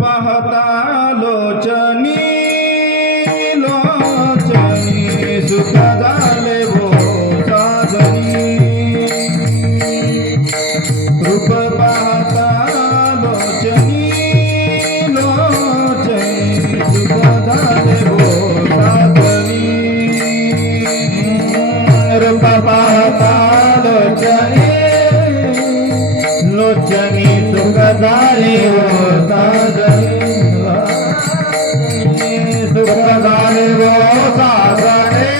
पाहता लोचनी लोचनी सुख झाले भो साजनी रूप पाहता लोचनी लोचनी सुख झाले भो साजनी रूप पाहता लोचनी लोचनी सुख झाले भो साजनी सुख झाले भो साजनी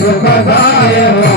सुख झाले भो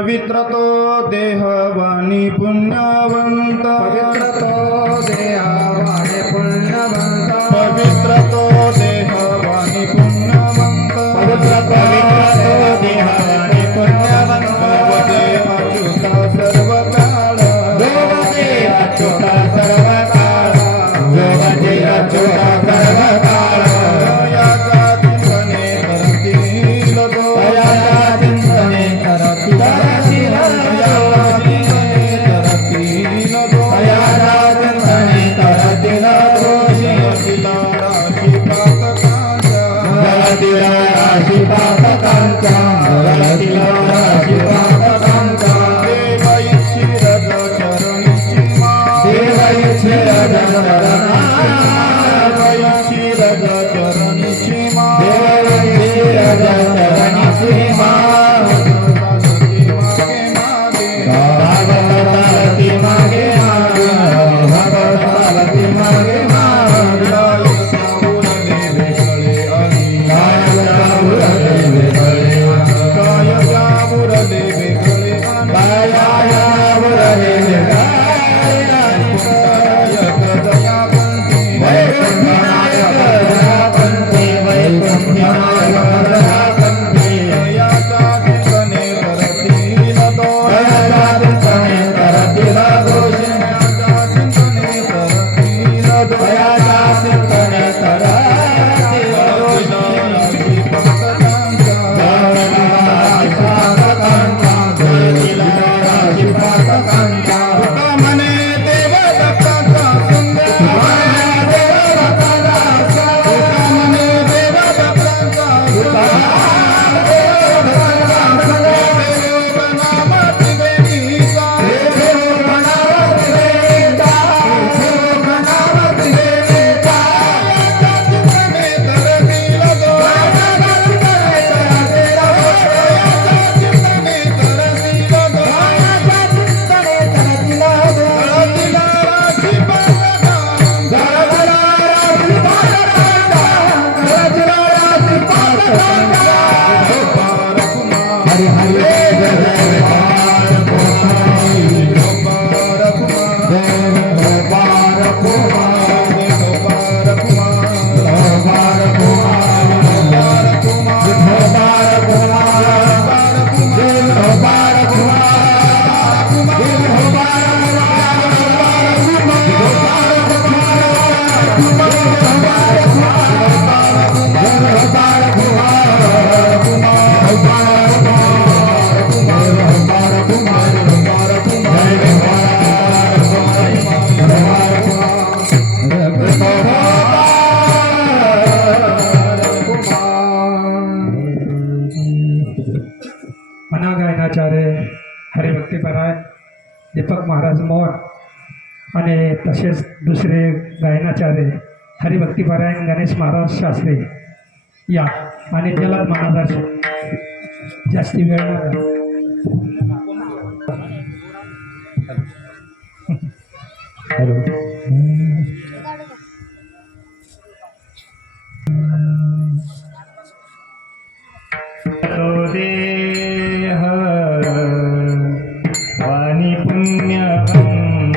पवित्र तो देह वाणी पुण्यवंत पवित्र तो देहावाने पुण्यवंत पवित्र तो देह वाणी पुण्यवंत पवित्र तो देहावाने पुण्यवंत भगवते अच्युता सर्व काळ भगवते अच्युता सर्व काळ भगवते अच्युता सर्व काळ याचा चिंतने करतील तो तयाचा चिंतने करतील करतील तो तयाचा चिंतने करतील जगतिला राशी पातकांच्या जगतिला राशी पातकांच्या जगतिला राशी पातकांच्या देव इच्छिरज चरणीची मा देव इच्छिरज चरणीची मा देव इच्छिरज चरणीची मा भागवतालती मागे भागवतालती मागे मना गायनाचार्य हरिभक्तीपराय दीपक महाराज मोर आणि तसेच दुसरे गायनाचार्य हरिभक्तीपरायण गणेश महाराज शास्त्री या आणि जलद महाराज जास्ती वेळ न घालवता. तो देह वाणी पुण्यवंत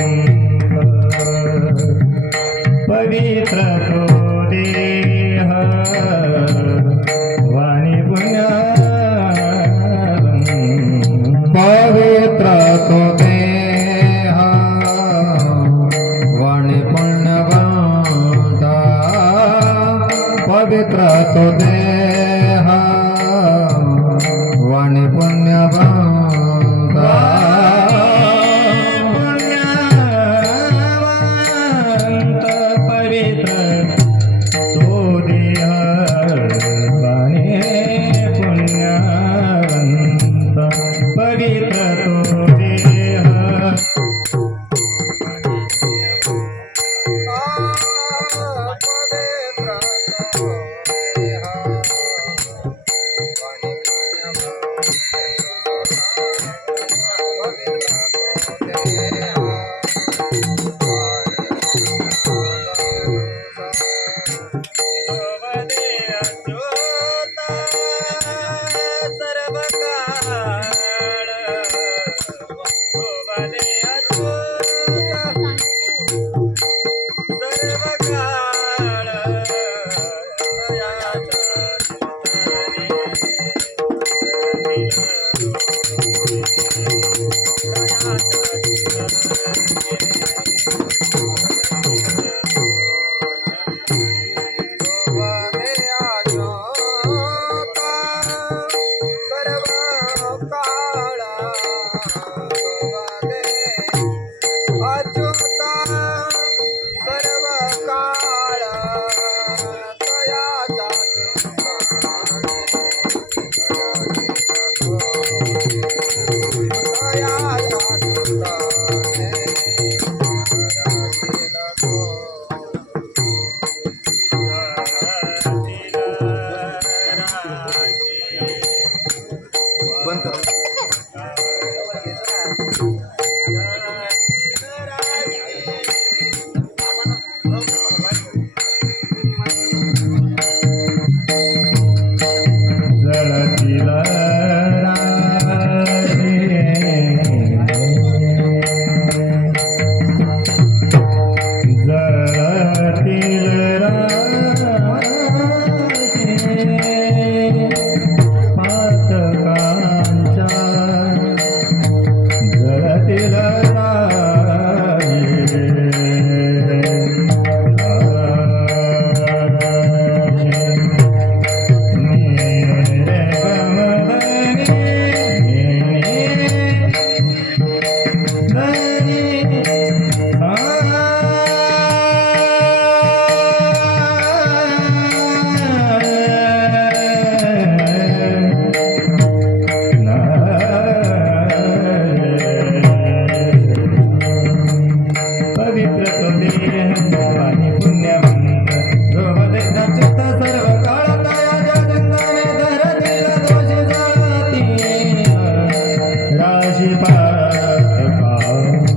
पवित्र तो देह वाणी पुण्यवंत पवित्र तो देह वाणी पुण्यवंत पवित्र तो देह वाणी पुण्यवंत पुण्यवंत पवित्र तो बंद करा. जळतील पवित्र तो देह आणि पुण्यवंत जो बदेचा चित्त सर्व काळ तयाच्या जंगाने धरतील दोष जाती राशी पात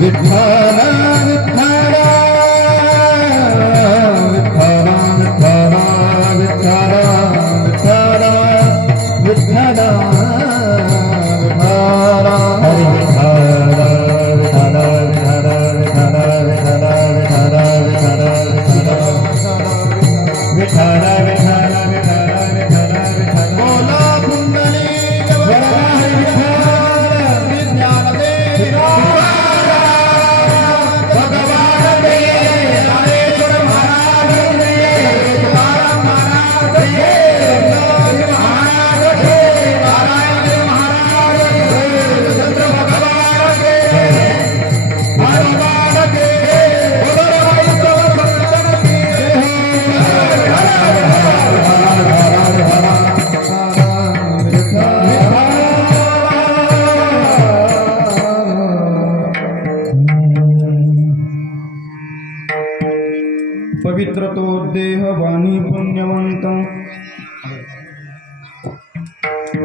विठ्ठल विठ्ठल विठ्ठल विठ्ठल विठ्ठल विठ्ठल विठ्ठल हरी विठ्ठल विठ्ठल विठ्ठल विठ्ठल विठ्ठल विठ्ठल विठ्ठल विठ्ठल विठ्ठल विठ्ठल विठ्ठल बोला पुंडलिक वरदा विठ्ठल विज्ञानदेव भगवान दे ज्ञानेश्वर महाराज दे तुकाराम महाराज दे महाराज दे नारायण महाराज दे चंद्र भगवान दे भगवान दे उदर वैष्णव संतन की पवित्र तो देह वाणी पुण्यवंत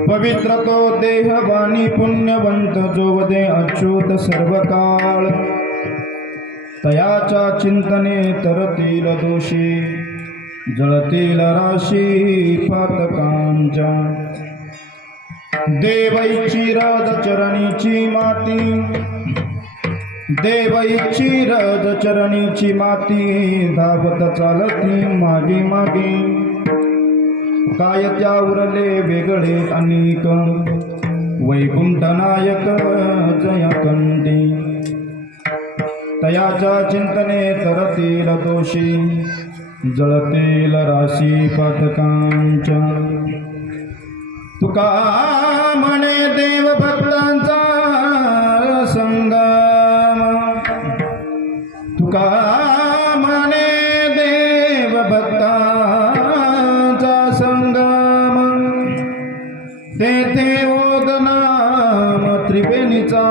पवित्र तो देह वाणी पुण्यवंत जो वदे अच्युत सर्व काळ तयाच्या चिंतने तरतील दोषी जळतील राशी पातकांच्या देवैची राज चरणीची माती देवैची रज चरणीची माती धावत चालती मागे मागे काय त्या उरले वेगळे अनेक वैकुंठ नायक जयकंठी तयाच्या चिंतने तरतील दोषी जळतील राशी पातकांच्या तुका म्हणे देव भक्तांचा संगम तुका म्हणे देव भक्तांचा संगम तेथे ओद नाम त्रिवेणीचा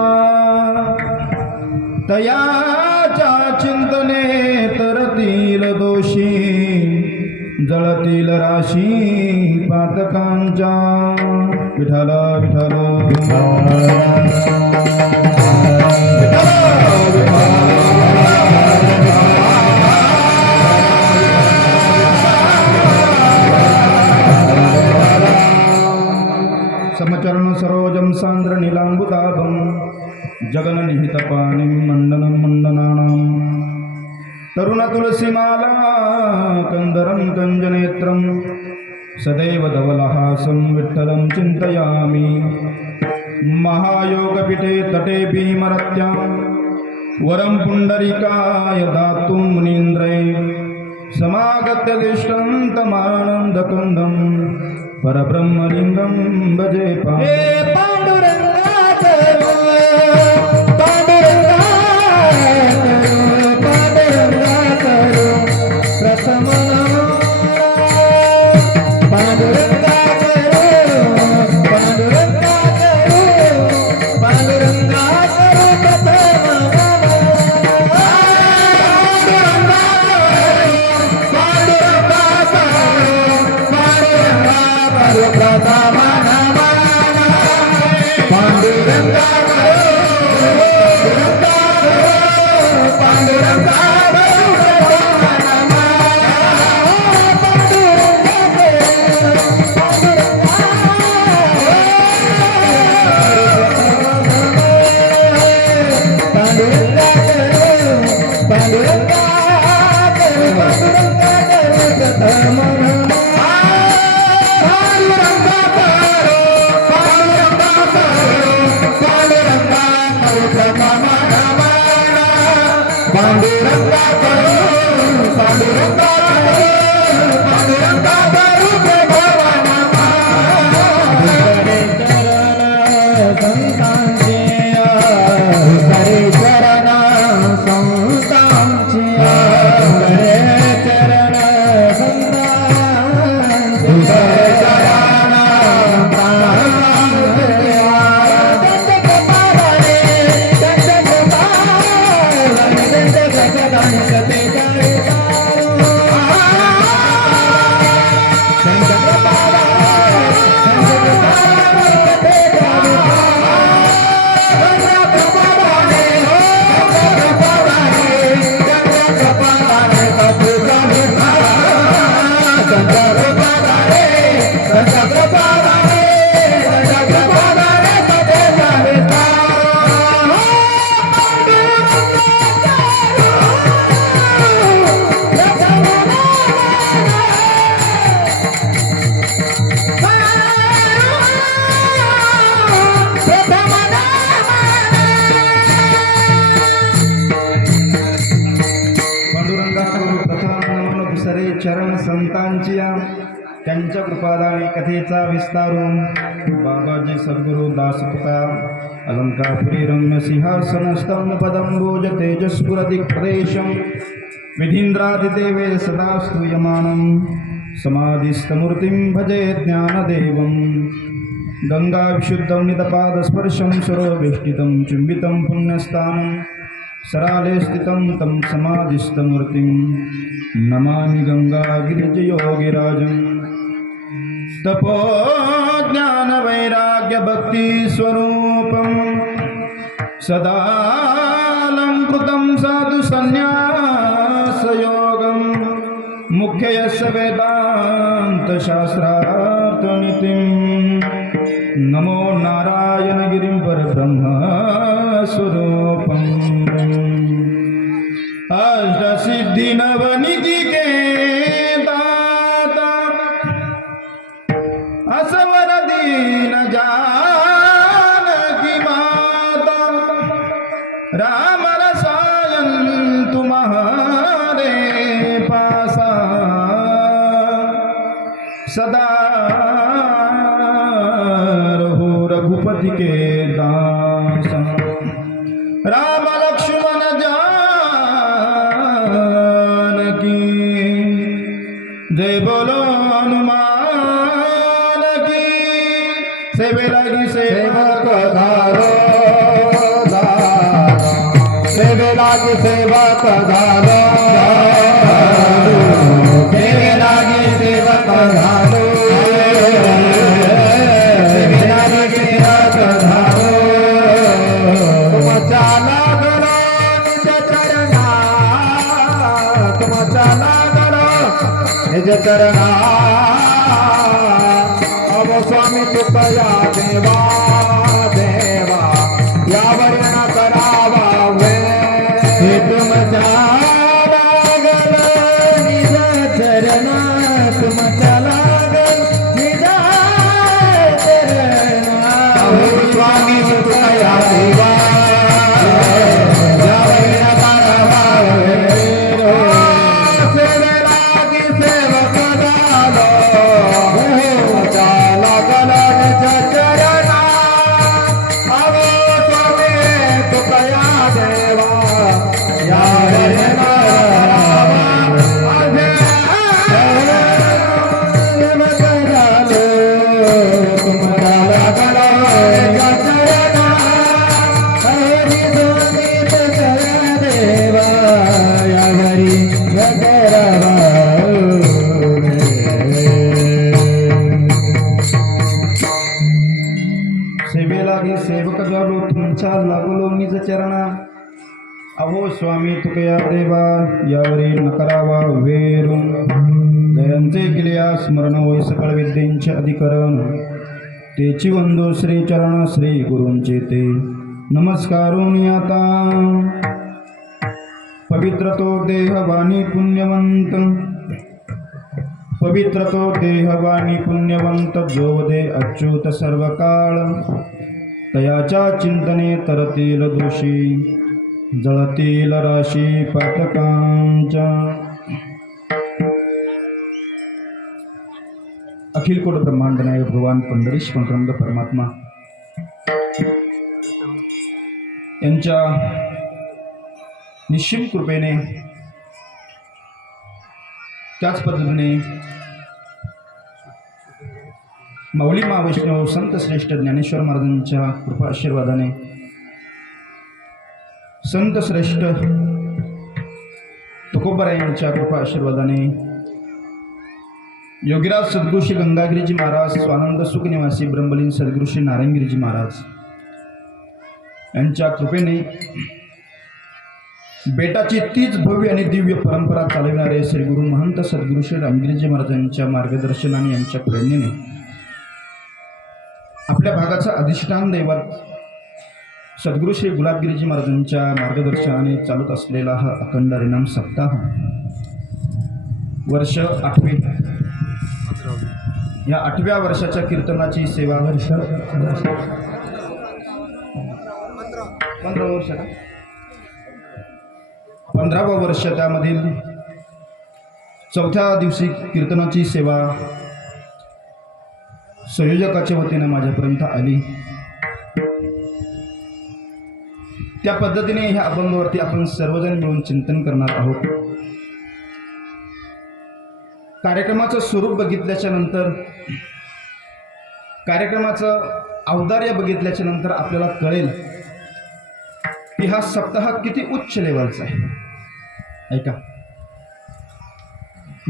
तयाच्या चिंतने तरतील दोषी जळतील राशी पातकांच्या विठ्ठल विठ्ठल समचरण सरोजं सान्द्र नीलाम्बुदाभं जगन्निहितपाणिं मण्डनं मण्डनानां तरुण तुलसीमाला कंदरं कञ्जनेत्रं सदैव धवलहासं विठ्ठलं चिन्तयामि महायोगपीठे तटे भीमरत्यां वरं पुण्डरीकाय दातुं मुनीन्द्रे समागत्य तिष्ठं तमानन्दकन्दं परब्रह्मलिङ्गं भजे चरण संतांची त्यांच्या कृपादाने कथेचा विस्तारून बाबाजी सद्गुरु दासपुता अलंकापुरी रम्य सिंहासन स्तंभ पदंबोज तेजस्फुरदिक प्रदेशम विधींद्रादिदेवे सदा स्तूयमानं समाधिस्थमूर्तिं भजे ज्ञानदेवं गंगा विशुद्धं नितपादस्पर्शं सरोवेष्टितं चुम्बितं पुण्यस्थानं सराले स्थितं तं समाधिस्थमूर्तिं नमामि गंगागिरिजयोगिराजं तपो ज्ञान वैराग्य भक्ति स्वरूपं सदालंकृतं साधु संन्यास योगं मुख्य यस्य वेदांत शास्त्रार्थ नीतिं नमो नारायण गिरिं परब्रह्म स्वरूपम् अष्ट सिद्धि नवनिधि के दाता असवर दीन जानकी माता राम रसायन तुम्हारे पासा सदा रहो रघुपति के दास राम लक्ष्मण जानकी जय बोलो हनुमान की सेवे लगी सेवक धारो सेवे लागी सेवक धारो सेवे लागी सेवक धारो सेवे लागी सेवक धारो तुम चाला करो निज चरणा तुम चाला करो निज चरणा अब स्वामी कृपया देवा देवा यावर न करावा वे तुम चाला गल निज चरणा तुम चाला गल निज चरणा स्वामी कृपया देवा यावर न करावा वे सेवे लागी सेवक दालो चाला गल निज चरणा अब स्वामी कृपया देवा यावर न करावा वे सेवक दालो तुम चाला गल निज चरणा हरि सोनित चरण देवा यावरी न करावा सेवे लागी सेवक झालो तुमच्या लागलो निज चरणा अहो स्वामी तुकया देवा यावरी न करावा वेरू जयांचे केल्या स्मरण होय सकळ विद्येंचे अधिकरण तेची वंदो श्री चरण श्री गुरूंचे ते नमस्कारून आता पवित्र तो देह वाणी पुण्यवंत पवित्र तो देह वाणी पुण्यवंत जोवदे अच्युत सर्व काळ तयाच्या चिंतने तरतील दोषी जळतील राशी पातकांच्या अखिल कोट ब्रह्मांड नायक भगवान पंढरीश पांडुरंग परमात्मा यांच्या निश्चिम कृपेने त्याच पद्धतीने माऊली महावैष्णव संत श्रेष्ठ ज्ञानेश्वर महाराजांच्या कृपा आशीर्वादाने संत श्रेष्ठ तुकोबाराय यांच्या कृपा आशीर्वादाने योगीराज सद्गुरू श्री गंगागिरीजी महाराज स्वानंद सुख निवासी ब्रह्मलीन सद्गुरू श्री नारायणगिरीजी महाराज यांच्या कृपेने बेटाची तीच भव्य आणि दिव्य परंपरा चालविणारे श्री गुरु महंत सद्गुरू श्री रामगिरीजी महाराजांच्या मार्गदर्शनाने यांच्या प्रेरणेने आपल्या भागाचा अधिष्ठान दैवत सद्गुरू श्री गुलाबगिरीजी महाराजांच्या मार्गदर्शनाने चालत असलेला हा अखंड हरिनाम सप्ताह वर्ष 8वे या 8व्या वर्षाच्या कीर्तनाची सेवा वर्ष 15 15वा वर्ष त्यामधील चौथ्या दिवशी कीर्तनाची सेवा संयोजकाच्या वतीने माझ्यापर्यंत आली. त्या पद्धतीने ह्या अभंगावरती आपण सर्वजण मिळून चिंतन करणार आहोत. कार्यक्रमाचं स्वरूप बघितल्याच्या नंतर, कार्यक्रमाचं औदार्य बघितल्याच्या नंतर आपल्याला कळेल की हा सप्ताह किती उच्च लेवलचा आहे. ऐका,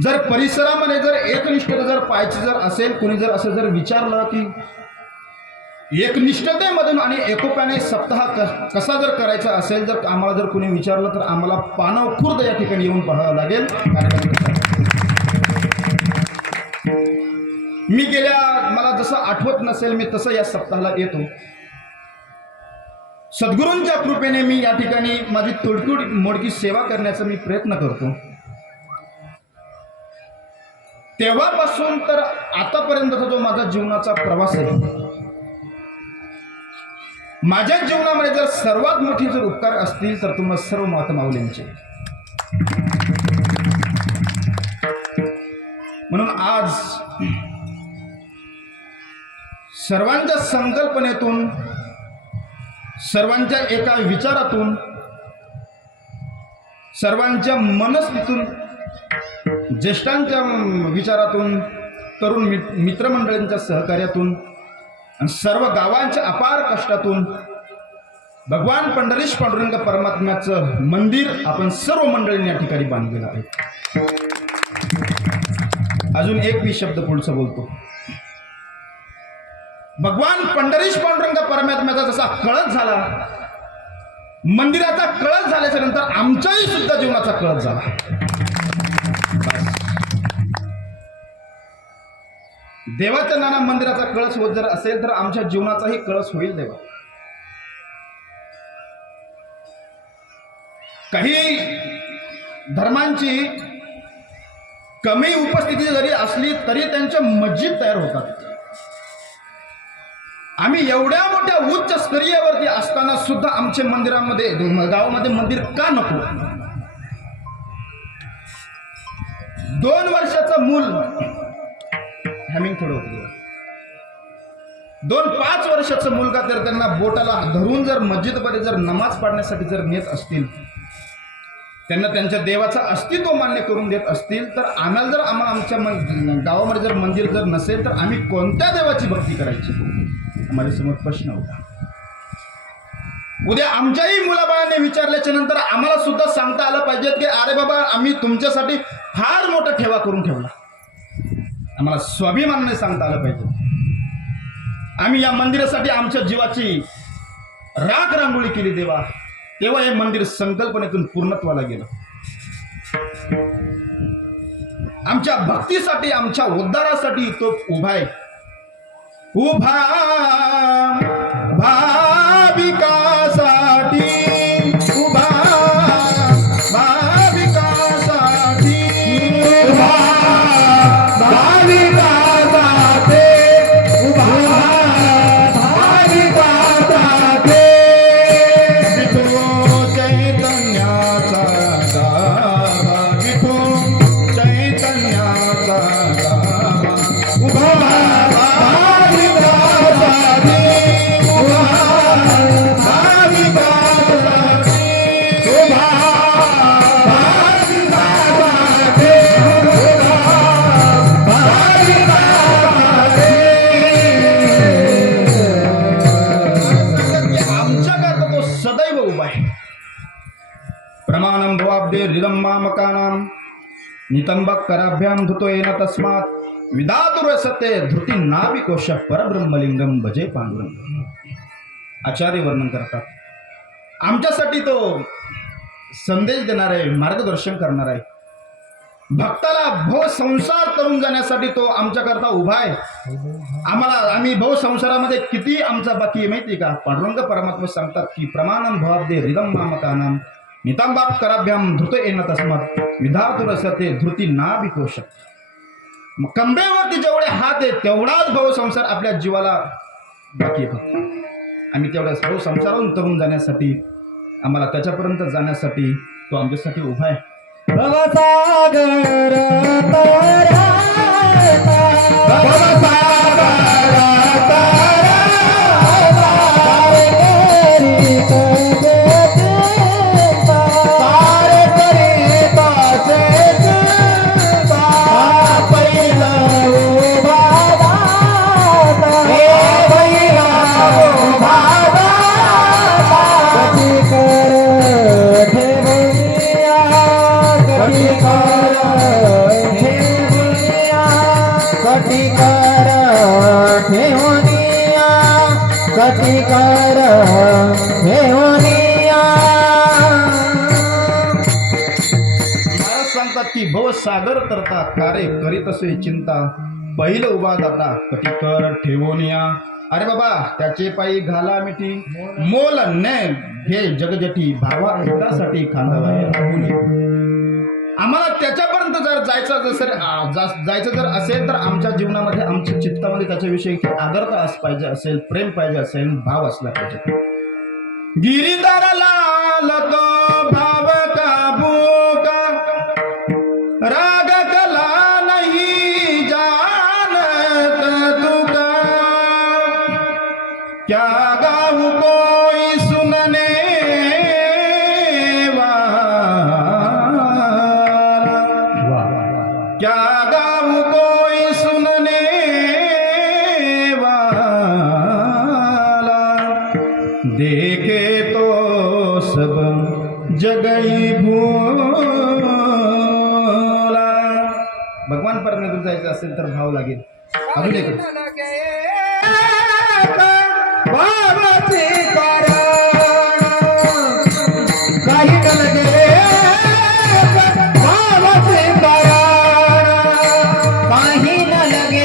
जर परिसरामध्ये जर एकनिष्ठता जर पाहायची जर असेल, कोणी जर असं जर विचारलं की एकनिष्ठतेमधून आणि एकोप्याने सप्ताह कसा जर करायचा असेल, जर आम्हाला जर कोणी विचारलं तर आम्हाला पानव खुर्द या ठिकाणी येऊन पाहावं लागेल. मी मला जसं आठवत नसेल मी तसं या सप्ताहाला येतो. सद्गुरूंच्या कृपेने मी या ठिकाणी माझी तोडकी मोडकी सेवा करण्याचा मी प्रयत्न करतो. तेव्हापासून तर आतापर्यंतचा जो माझा जीवनाचा प्रवास आहे, माझ्या जीवनामध्ये जर सर्वात मोठी जर उपकार असतील तर तुम्हा सर्व माता माऊलींचे. म्हणून आज सर्वांच्या संकल्पनेतून, सर्वांच्या एका विचारातून, सर्वांच्या मनस्थितीतून, ज्येष्ठांच्या विचारातून, तरुण मित्रमंडळींच्या सहकार्यातून आणि सर्व गावांच्या अपार कष्टातून भगवान पंढरीश पांडुरंग परमात्म्याचं मंदिर आपण सर्व मंडळींनी या ठिकाणी बांधलेलं आहे. अजून एक मी शब्द पुढचा बोलतो. भगवान पंढरीश पांडुरंग परमात्म्याचा जसा कळस झाला, मंदिराचा कळस झाल्याच्या नंतर आमच्याही सुद्धा जीवनाचा कळस झाला. देवाच्या नाना मंदिराचा कळस होत जर असेल तर आमच्या जीवनाचाही कळस होईल. देवा काही धर्मांची कमी उपस्थिती जरी असली तरी त्यांच्या मस्जिद तयार होतात. आम्ही एवढ्या मोठ्या उच्च स्तरीयवरती असताना सुद्धा आमच्या मंदिरामध्ये, गावामध्ये मंदिर का नको? 2 वर्षाचं मूल हॅमिंग थोडं होतं. 2-5 वर्षाचा मुलगा जर त्यांना बोटाला धरून जर मस्जिदमध्ये जर नमाज पाडण्यासाठी जर नेत असतील, त्यांना त्यांच्या देवाचं अस्तित्व मान्य करून देत असतील, तर आम्हाला जर आमच्या गावामध्ये जर मंदिर जर नसेल तर आम्ही कोणत्या देवाची भक्ती करायची? माझ्यासमोर प्रश्न होता. उद्या आमच्याही मुलाबाळांनी विचारल्याच्या नंतर आम्हाला सुद्धा सांगता आलं पाहिजे की अरे बाबा, आम्ही तुमच्यासाठी फार मोठा ठेवा करून ठेवला. आम्हाला स्वाभिमानाने सांगता आलं पाहिजे. आम्ही या मंदिरासाठी आमच्या जीवाची राख रांगोळी केली देवा, तेव्हा हे मंदिर संकल्पनेतून पूर्णत्वाला गेलं. आमच्या भक्तीसाठी, आमच्या उद्धारासाठी तो उभा आहे. उभा भाविकासाठी, उभा भाविकासाठी, उभा भाविकासाठी, उभा भाविकासाठी. विठो चैतन्याचा गाभा, विठो चैतन्याचा गाभा, उभा प्रमाणं भवाब्दे हृदं मामकानां नितंबकराभ्यां धृतो येन तस्मात् विधातुरसते धृती नाभिकोश परब्रह्मलिंगम भजे पांडुरंग. आचार्य वर्णन करतात, आमच्यासाठी तो संदेश देणार आहे, मार्गदर्शन करणार आहे. भक्ताला भव संसार करून जाण्यासाठी तो आमच्याकरता उभा आहे. आम्ही भव संसारामध्ये किती आमचा बाकी आहे माहिती का? पांडुरंग परमात्मा सांगतात की प्रमाणं भवाब्दे हृदं मामकानां नितंबाप कराभ्याम धृत येणं तस्मात् विधातुरसते धृती नाभिकोश. कंबेवरती जेवढे हात आहे तेवढाच भव संसार आपल्या जीवाला बाकी येतो. आम्ही तेवढ्या भव संसारातून तरून जाण्यासाठी, आम्हाला त्याच्यापर्यंत जाण्यासाठी तो आमच्यासाठी उभा आहे. भवसागर तारा भवसागर तारा तारे करी तारे करी ताचे पहिला उभा दाता हे पहिला उभा दाता कधी कर ठेवूया कधी कर ठेवूया कधी कर ठेवूया कधी कर ठेवूया महाराज सांगतात की भवसागर तरता कार्य करीत असे चिंता पहिलं उभा दाता कटिकर ठेवोनिया अरे बाबा त्याचे पायी घाला मिठी मोल ने घे जगजटी भावा एकासाठी खांदावा आम्हाला त्याच्यापर्यंत जर जायचं जर असेल तर आमच्या जीवनामध्ये आमच्या चित्तामध्ये त्याच्याविषयी आदरता पाहिजे असेल प्रेम पाहिजे असेल भाव असला पाहिजे गिरीधरला लतो भाव काबू का राग कला नहीं जानत तुका क्या गाऊं कोई सुनने वाला क्या गाऊं कोई सुनने वाला देखे तो सब जगई भूला भगवान परमेश्वर जायचं असेल तर भाव लागेल अजून एक भावाचे कारण काही न लगे भावाचे कारण काही न लगे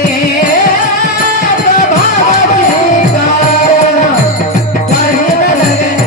भावाचे कारण काही न लगे भावाचे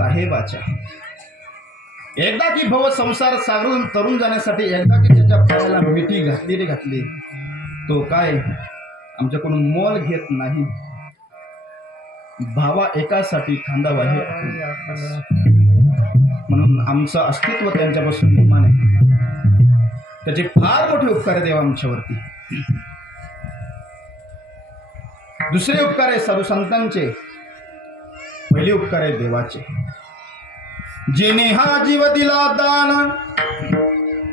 साहेबाच्या एकदा की भव संसार सागरून तरुण जाण्यासाठी एकदा की त्याच्या पायाला मिठी घातली तो काय आमच्याकडून मोल घेत नाही भावा एकासाठी खांदावा हे म्हणून आमचं अस्तित्व त्यांच्यापासून निर्माण आहे त्याचे फार मोठे उपकार आहे देवा आमच्यावरती दुसरे उपकार आहे साधू संतांचे पहिले उपकार आहे देवाचे जेने हा जीव दिला दान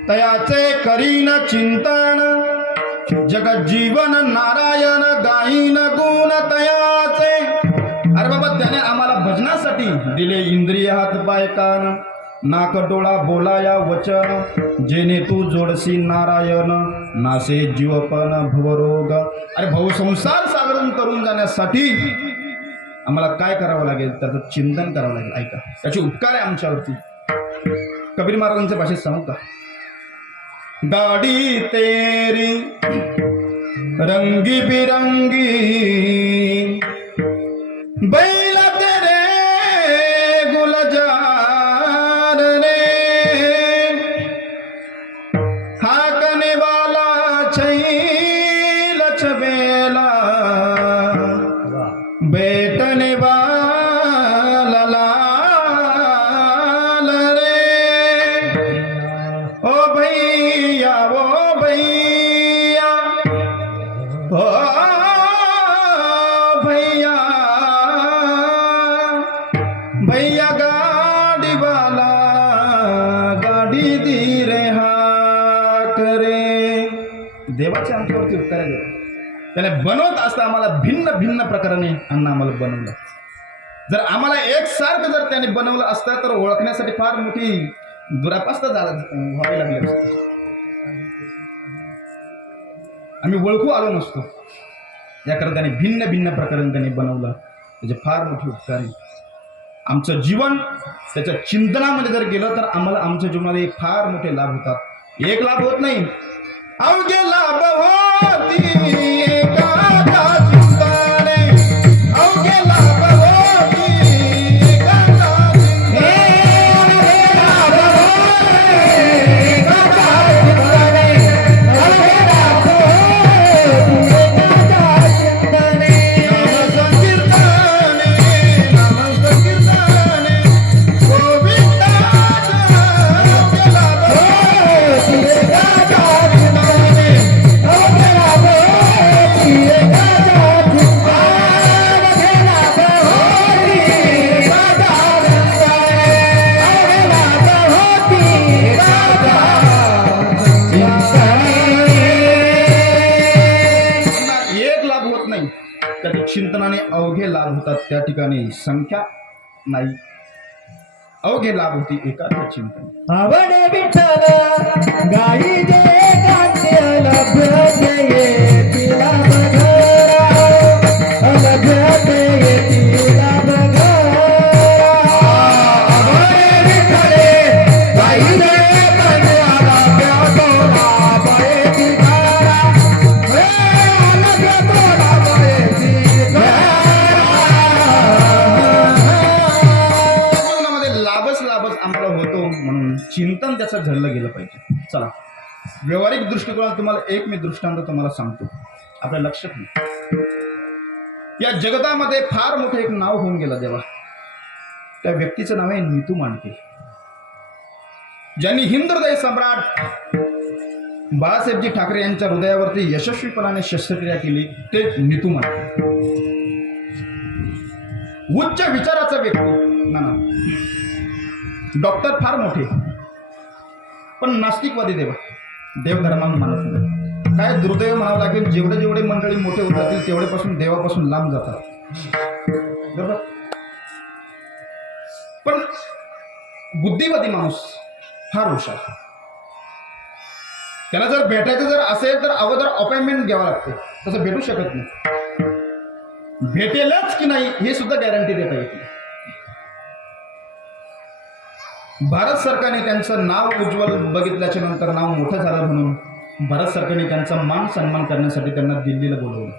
तयाचे करीन चिंतन जगत जीवन नारायण गाईन गुण तयाचे अरे बाबा त्याने आम्हाला भजनासाठी दिले इंद्रिय हात पाय कान नाक डोळा बोलाया वचन जेने तू जोडसी नारायण नासे जीवपण भवरोग अरे भाऊ संसार सागरून करून जाण्यासाठी आम्हाला काय करावं लागेल त्याचं चिंतन करावं लागेल ऐका त्याचे उपकार आहे आमच्यावरती कबीर महाराजांच्या भाषेत सांगू का गाडी तेरी रंगी बिरंगी बैल तेरे गुलजार रे हाकने वाला छैल छबेला बेटने वाला लाल रे ओ भैया ओ भैया भैया गाड़ी वाला गाडी दी रे हाक रे देवाचे आमच्यावरती उपकार आहे त्याला बनवत असता आम्हाला भिन्न भिन्न प्रकाराने अन्न आम्हाला बनवलं जर आम्हाला एकसारखं जर त्याने बनवलं असतं तर ओळखण्यासाठी फार मोठी दुरापास्त व्हावी लागली असती. आम्ही ओळखू आलो नसतो. याकरता त्याने भिन्न भिन्न प्रकारे त्यांनी बनवलं. त्याचे फार मोठे उपकार आहे. आमचं जीवन त्याच्या चिंतनामध्ये जर गेलं तर आम्हाला आमच्या जीवनामध्ये फार मोठे लाभ होतात. एक लाभ होत नाही, अवघे लाभ होती एकाचा चिंतने, अवघे लाभ होती एकाचा चिंतने, अवघे लाभ होती एकाचा चिंतने, अवघे लाभ होती एकाचा चिंतने. नाम संकीर्तने, नाम संकीर्तने, गोविंदाचा अवघे लाभ होती एकाचा चिंतने, अवघे लाभ होती एकाचा चिंतने, अवघे लाभ होती एकाचा चिंतने, अवघे लाभ होती एकाचा चिंतने. एक लाभ होत नाही, त्या चिंतनाने अवघे लाभ होतात. त्या ठिकाणी संख्या नाही, अवघे लाभ होती एकाच चिंतन. आवडे विठ्ठल गाई जे कांत्य लभ्यते येतीला बघरा, लभ्यते येतीला बघरा. आवडे विठ्ठले गाई जे कांत्य लभ्यतो लाभयेती घरा, लभ्यतो लाभयेती घरा. जीवनामध्ये लाभच आम्हाला होतो म्हणून चिंतन त्याचं घडलं गेलं पाहिजे. चला, व्यावहारिक दृष्टिकोनात तुम्हाला एक मी दृष्टांत तुम्हाला सांगतो, आपल्या लक्षात नाही. या जगतामध्ये फार मोठं एक नाव होऊन गेलं देवा. त्या व्यक्तीचं नाव आहे नीतू मांडके, ज्यांनी हिंद हृदय सम्राट बाळासाहेबजी ठाकरे यांच्या हृदयावरती यशस्वीपणाने शस्त्रक्रिया केली. ते नीतू मांडके, उच्च विचाराचा व्यक्ती. ना डॉक्टर फार मोठे, पण नास्तिकवादी देवा, देवधर्माला मानत नाही. काय दुर्दैव म्हणावं लागेल, जेवढे जेवढे मंडळी मोठे होत जातील तेवढेपासून देवापासून लांब जातात. बरोबर. पण बुद्धिवादी माणूस फार हुशार. त्याला जर भेटायचं जर असेल तर अगोदर अपॉइंटमेंट घ्यावं लागते. तसं भेटू शकत नाही. भेटेलच की नाही हे सुद्धा गॅरंटी देता येत नाही. भारत सरकारने त्यांचं नाव उज्ज्वल बघितल्याच्या नंतर, नाव मोठं झालं म्हणून भारत सरकारने त्यांचा मान सन्मान करण्यासाठी त्यांना दिल्लीला बोलवलं.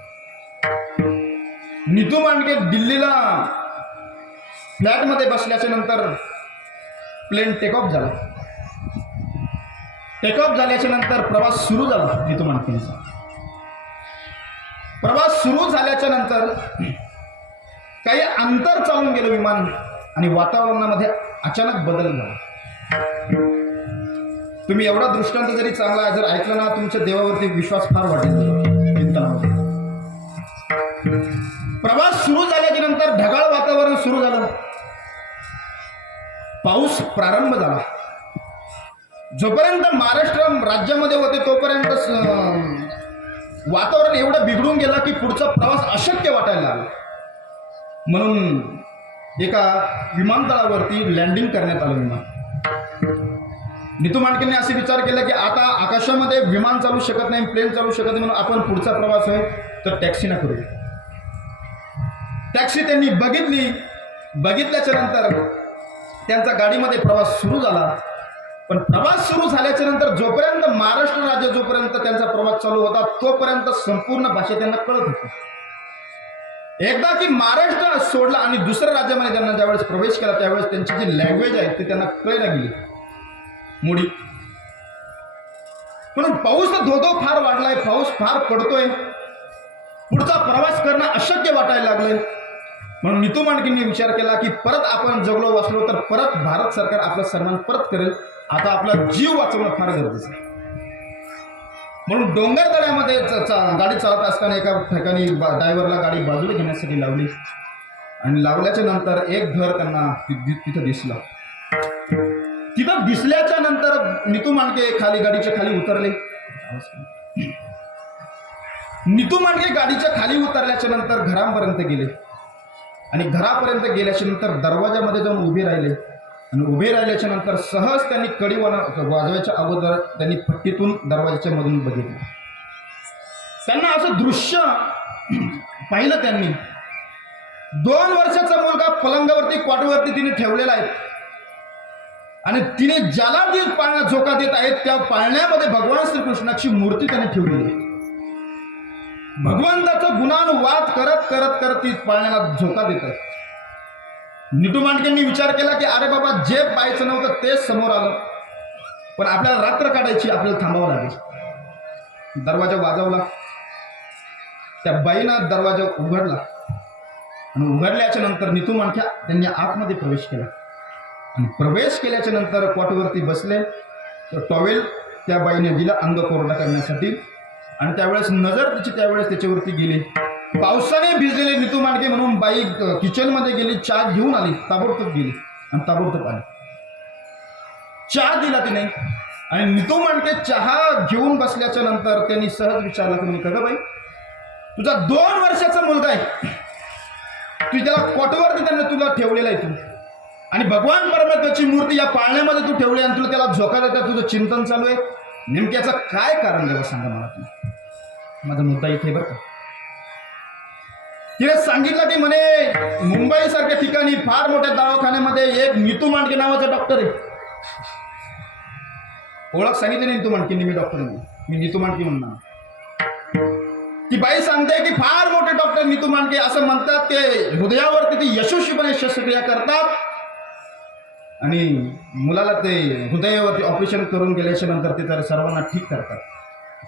नीतू मांडके दिल्लीला फ्लॅटमध्ये बसल्याच्या नंतर प्लेन टेकऑफ झाला. टेकऑफ झाल्याच्या नंतर प्रवास सुरू झाला. नीतू मांडकेंचा प्रवास सुरू झाल्याच्या नंतर काही अंतर चालून गेलं विमान, आणि वातावरणामध्ये अचानक बदल झाला. तुम्ही एवढा दृष्टांत जरी चांगला जर ऐकला ना, तुमच्या देवावरती विश्वास फार वाटेल. चिंतनामध्ये प्रवास सुरू झाल्याच्या नंतर ढगाळ वातावरण सुरू झालं. पाऊस प्रारंभ झाला. जोपर्यंत महाराष्ट्र राज्यामध्ये होते तोपर्यंत वातावरण एवढं बिघडून गेलं की पुढचा प्रवास अशक्य वाटायला लागला. म्हणून एका विमानतळावरती लँडिंग करण्यात आलं विमान. नीतू मांडकेंनी असे विचार केला की आता आकाशामध्ये विमान चालू शकत नाही, प्लेन चालू शकत नाही, म्हणून आपण पुढचा प्रवास आहे तर टॅक्सीनं करूया. टॅक्सी त्यांनी बघितली. बघितल्याच्या नंतर त्यांचा गाडीमध्ये प्रवास सुरू झाला. पण प्रवास सुरू झाल्याच्या नंतर जोपर्यंत महाराष्ट्र राज्य जोपर्यंत त्यांचा प्रवास चालू होता तोपर्यंत संपूर्ण भाषा त्यांना कळत होती. एकदा की महाराष्ट्र सोडला आणि दुसऱ्या राज्यामध्ये त्यांना ज्यावेळेस प्रवेश केला त्यावेळेस त्यांची जी लँग्वेज आहे ती त्यांना कळायला गेली मुडी. म्हणून पाऊस तर धोधो फार वाढलाय, पाऊस फार पडतोय, पुढचा प्रवास करणं अशक्य वाटायला लागलंय. म्हणून नीतू मांडकेंनी विचार केला की परत आपण जगलो वाचलो तर परत भारत सरकार आपला सन्मान परत करेल. आता आपला जीव वाचवणं फार गरजेचं आहे. म्हणून डोंगर तळ्यामध्ये गाडी चालत असताना एका ठिकाणी ड्रायव्हरला गाडी बाजूला घेण्यासाठी लावली, आणि लावल्याच्या नंतर एक घर त्यांना तिथं दिसलं. तिथं दिसल्याच्या नंतर नीतू मांडके गाडीच्या खाली उतरले. नीतू मांडके गाडीच्या खाली उतरल्याच्या नंतर घरापर्यंत गेले. आणि घरापर्यंत गेल्याच्या नंतर दरवाजामध्ये जाऊन उभे राहिले आणि उभे राहिल्याच्या नंतर सहज त्यांनी कडी वाजवायच्या अगोदर त्यांनी फट्टीतून दरवाजाच्या मधून बघितलं. त्यांना असं दृश्य पाहिलं. त्यांनी 2 वर्षाचा मुलगा पलंगावरती कॉटवरती तिने ठेवलेला आहे आणि तिने ज्याला ती पाळणा झोका देत आहेत त्या पाळण्यामध्ये भगवान श्रीकृष्णाची मूर्ती त्याने ठेवलेली आहे. भगवंताचं गुणानुवाद करत करत करत ती पाळण्याला झोका देत आहे. निटू मांडकेंनी विचार केला की अरे बाबा, जे पाहायचं नव्हतं तेच समोर आलं, पण आपल्याला रात्र काढायची, आपल्याला थांबावं लागेल. दरवाजा वाजवला. त्या बाईनं दरवाजा उघडला आणि उघडल्याच्या नंतर नितू मांडक्या त्यांनी आतमध्ये प्रवेश केला आणि प्रवेश केल्याच्या नंतर कॉटवरती बसले. टॉवेल त्या बाईने दिला अंग कोरडा करण्यासाठी आणि त्यावेळेस नजर तिची त्यावेळेस त्याच्यावरती गेली. पावसाने भिजलेले नितू मांडके म्हणून बाई किचनमध्ये गेली, चहा घेऊन आली, ताबडतोब गेली आणि ताबडतोब आली. चहा दिला तिने आणि नितू मांडके चहा घेऊन बसल्याच्या नंतर त्यांनी सहज विचारला की म्हणे, का बाई, तुझा 2 वर्षाचा मुलगा आहे, तू त्याला कॉटवरती त्यांना तुला ठेवलेला आहे तू, आणि भगवान परमात्म्याची मूर्ती या पाळण्यामध्ये तू ठेवली आणि तुला त्याला झोका देता, तुझं चिंतन चालू आहे. नेमक्याचं काय कारण देवा सांगा मला तुम्ही. माझा मुद्दा इथे बरं का. तिने सांगितलं की म्हणे मुंबई सारख्या ठिकाणी फार मोठ्या दवाखान्यामध्ये एक नितू मांडके नावाचा डॉक्टर आहे. ओळख सांगितली नाही नितू मांडकेंनी, मी डॉक्टर आहे, मी नितू मांडके म्हणणार. ती बाई सांगते की फार मोठे डॉक्टर नितू मांडके असं म्हणतात, ते हृदयावरती ती यशस्वीपणे शस्त्रक्रिया करतात आणि मुलाला ते हृदयावरती ऑपरेशन करून गेल्याच्या नंतर ते तर सर्वांना ठीक करतात.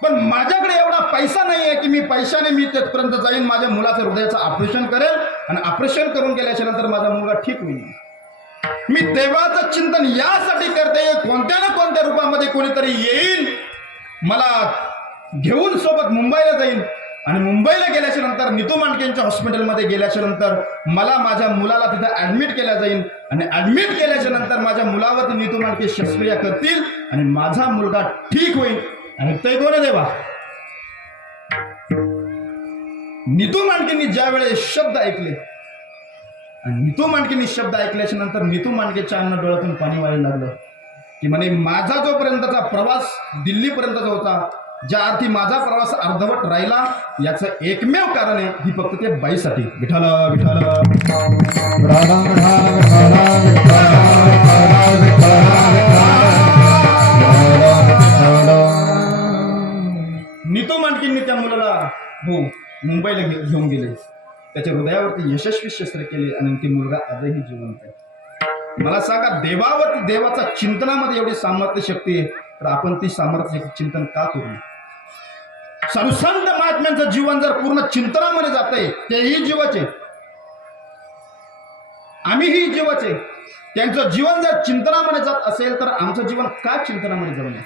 पण माझ्याकडे एवढा पैसा नाही आहे की मी पैशाने मी तिथपर्यंत जाईन, माझ्या मुलाचं हृदयाचं ऑपरेशन करेल आणि ऑपरेशन करून गेल्याच्या नंतर माझा मुलगा ठीक होईल. मी देवाचं चिंतन यासाठी करते, कोणत्या ना कोणत्या रूपामध्ये कोणीतरी येईल, मला घेऊन सोबत मुंबईला जाईल आणि मुंबईला गेल्याच्या नंतर नितू मांडकेंच्या हॉस्पिटलमध्ये गेल्याच्या नंतर मला माझ्या मुलाला तिथं ॲडमिट केल्या जाईल आणि ॲडमिट केल्याच्या नंतर माझ्या मुलावरती नितू मांडके शस्त्रक्रिया करतील आणि माझा मुलगा ठीक होईल. आणि ते कोण देवा. नितू मांडकेंनी ज्या वेळेस शब्द ऐकले आणि नितू मांडकेंनी शब्द ऐकल्याच्या नंतर नितू मांडकेच्या डोळ्यातून पाणी व्हायला लागलं की म्हणे माझा जोपर्यंतचा प्रवास दिल्लीपर्यंतचा होता, ज्या अर्थी माझा प्रवास अर्धवट राहिला, याचं एकमेव कारण आहे ही फक्त त्या बाईसाठी. विठाल विठाल नितू मांडकेंनी त्या मुलाला हो मुंबईला घेऊन गेले, त्याच्या हृदयावरती यशस्वी शस्त्र केले आणि ती मुलगा आजही जिवंत आहे. मला सांगा, देवावरती देवाचा चिंतनामध्ये एवढी सामर्थ्य शक्ती आहे, तर आपण ती सामर्थ्य चिंतन का करू? संत महात्म्यांचं जीवन जर पूर्ण चिंतनामध्ये जात आहे, तेही जीवाचे, आम्हीही जीवाचे, त्यांचं जीवन जर चिंतनामध्ये जात असेल तर आमचं जीवन का चिंतनामध्ये जाऊ नये?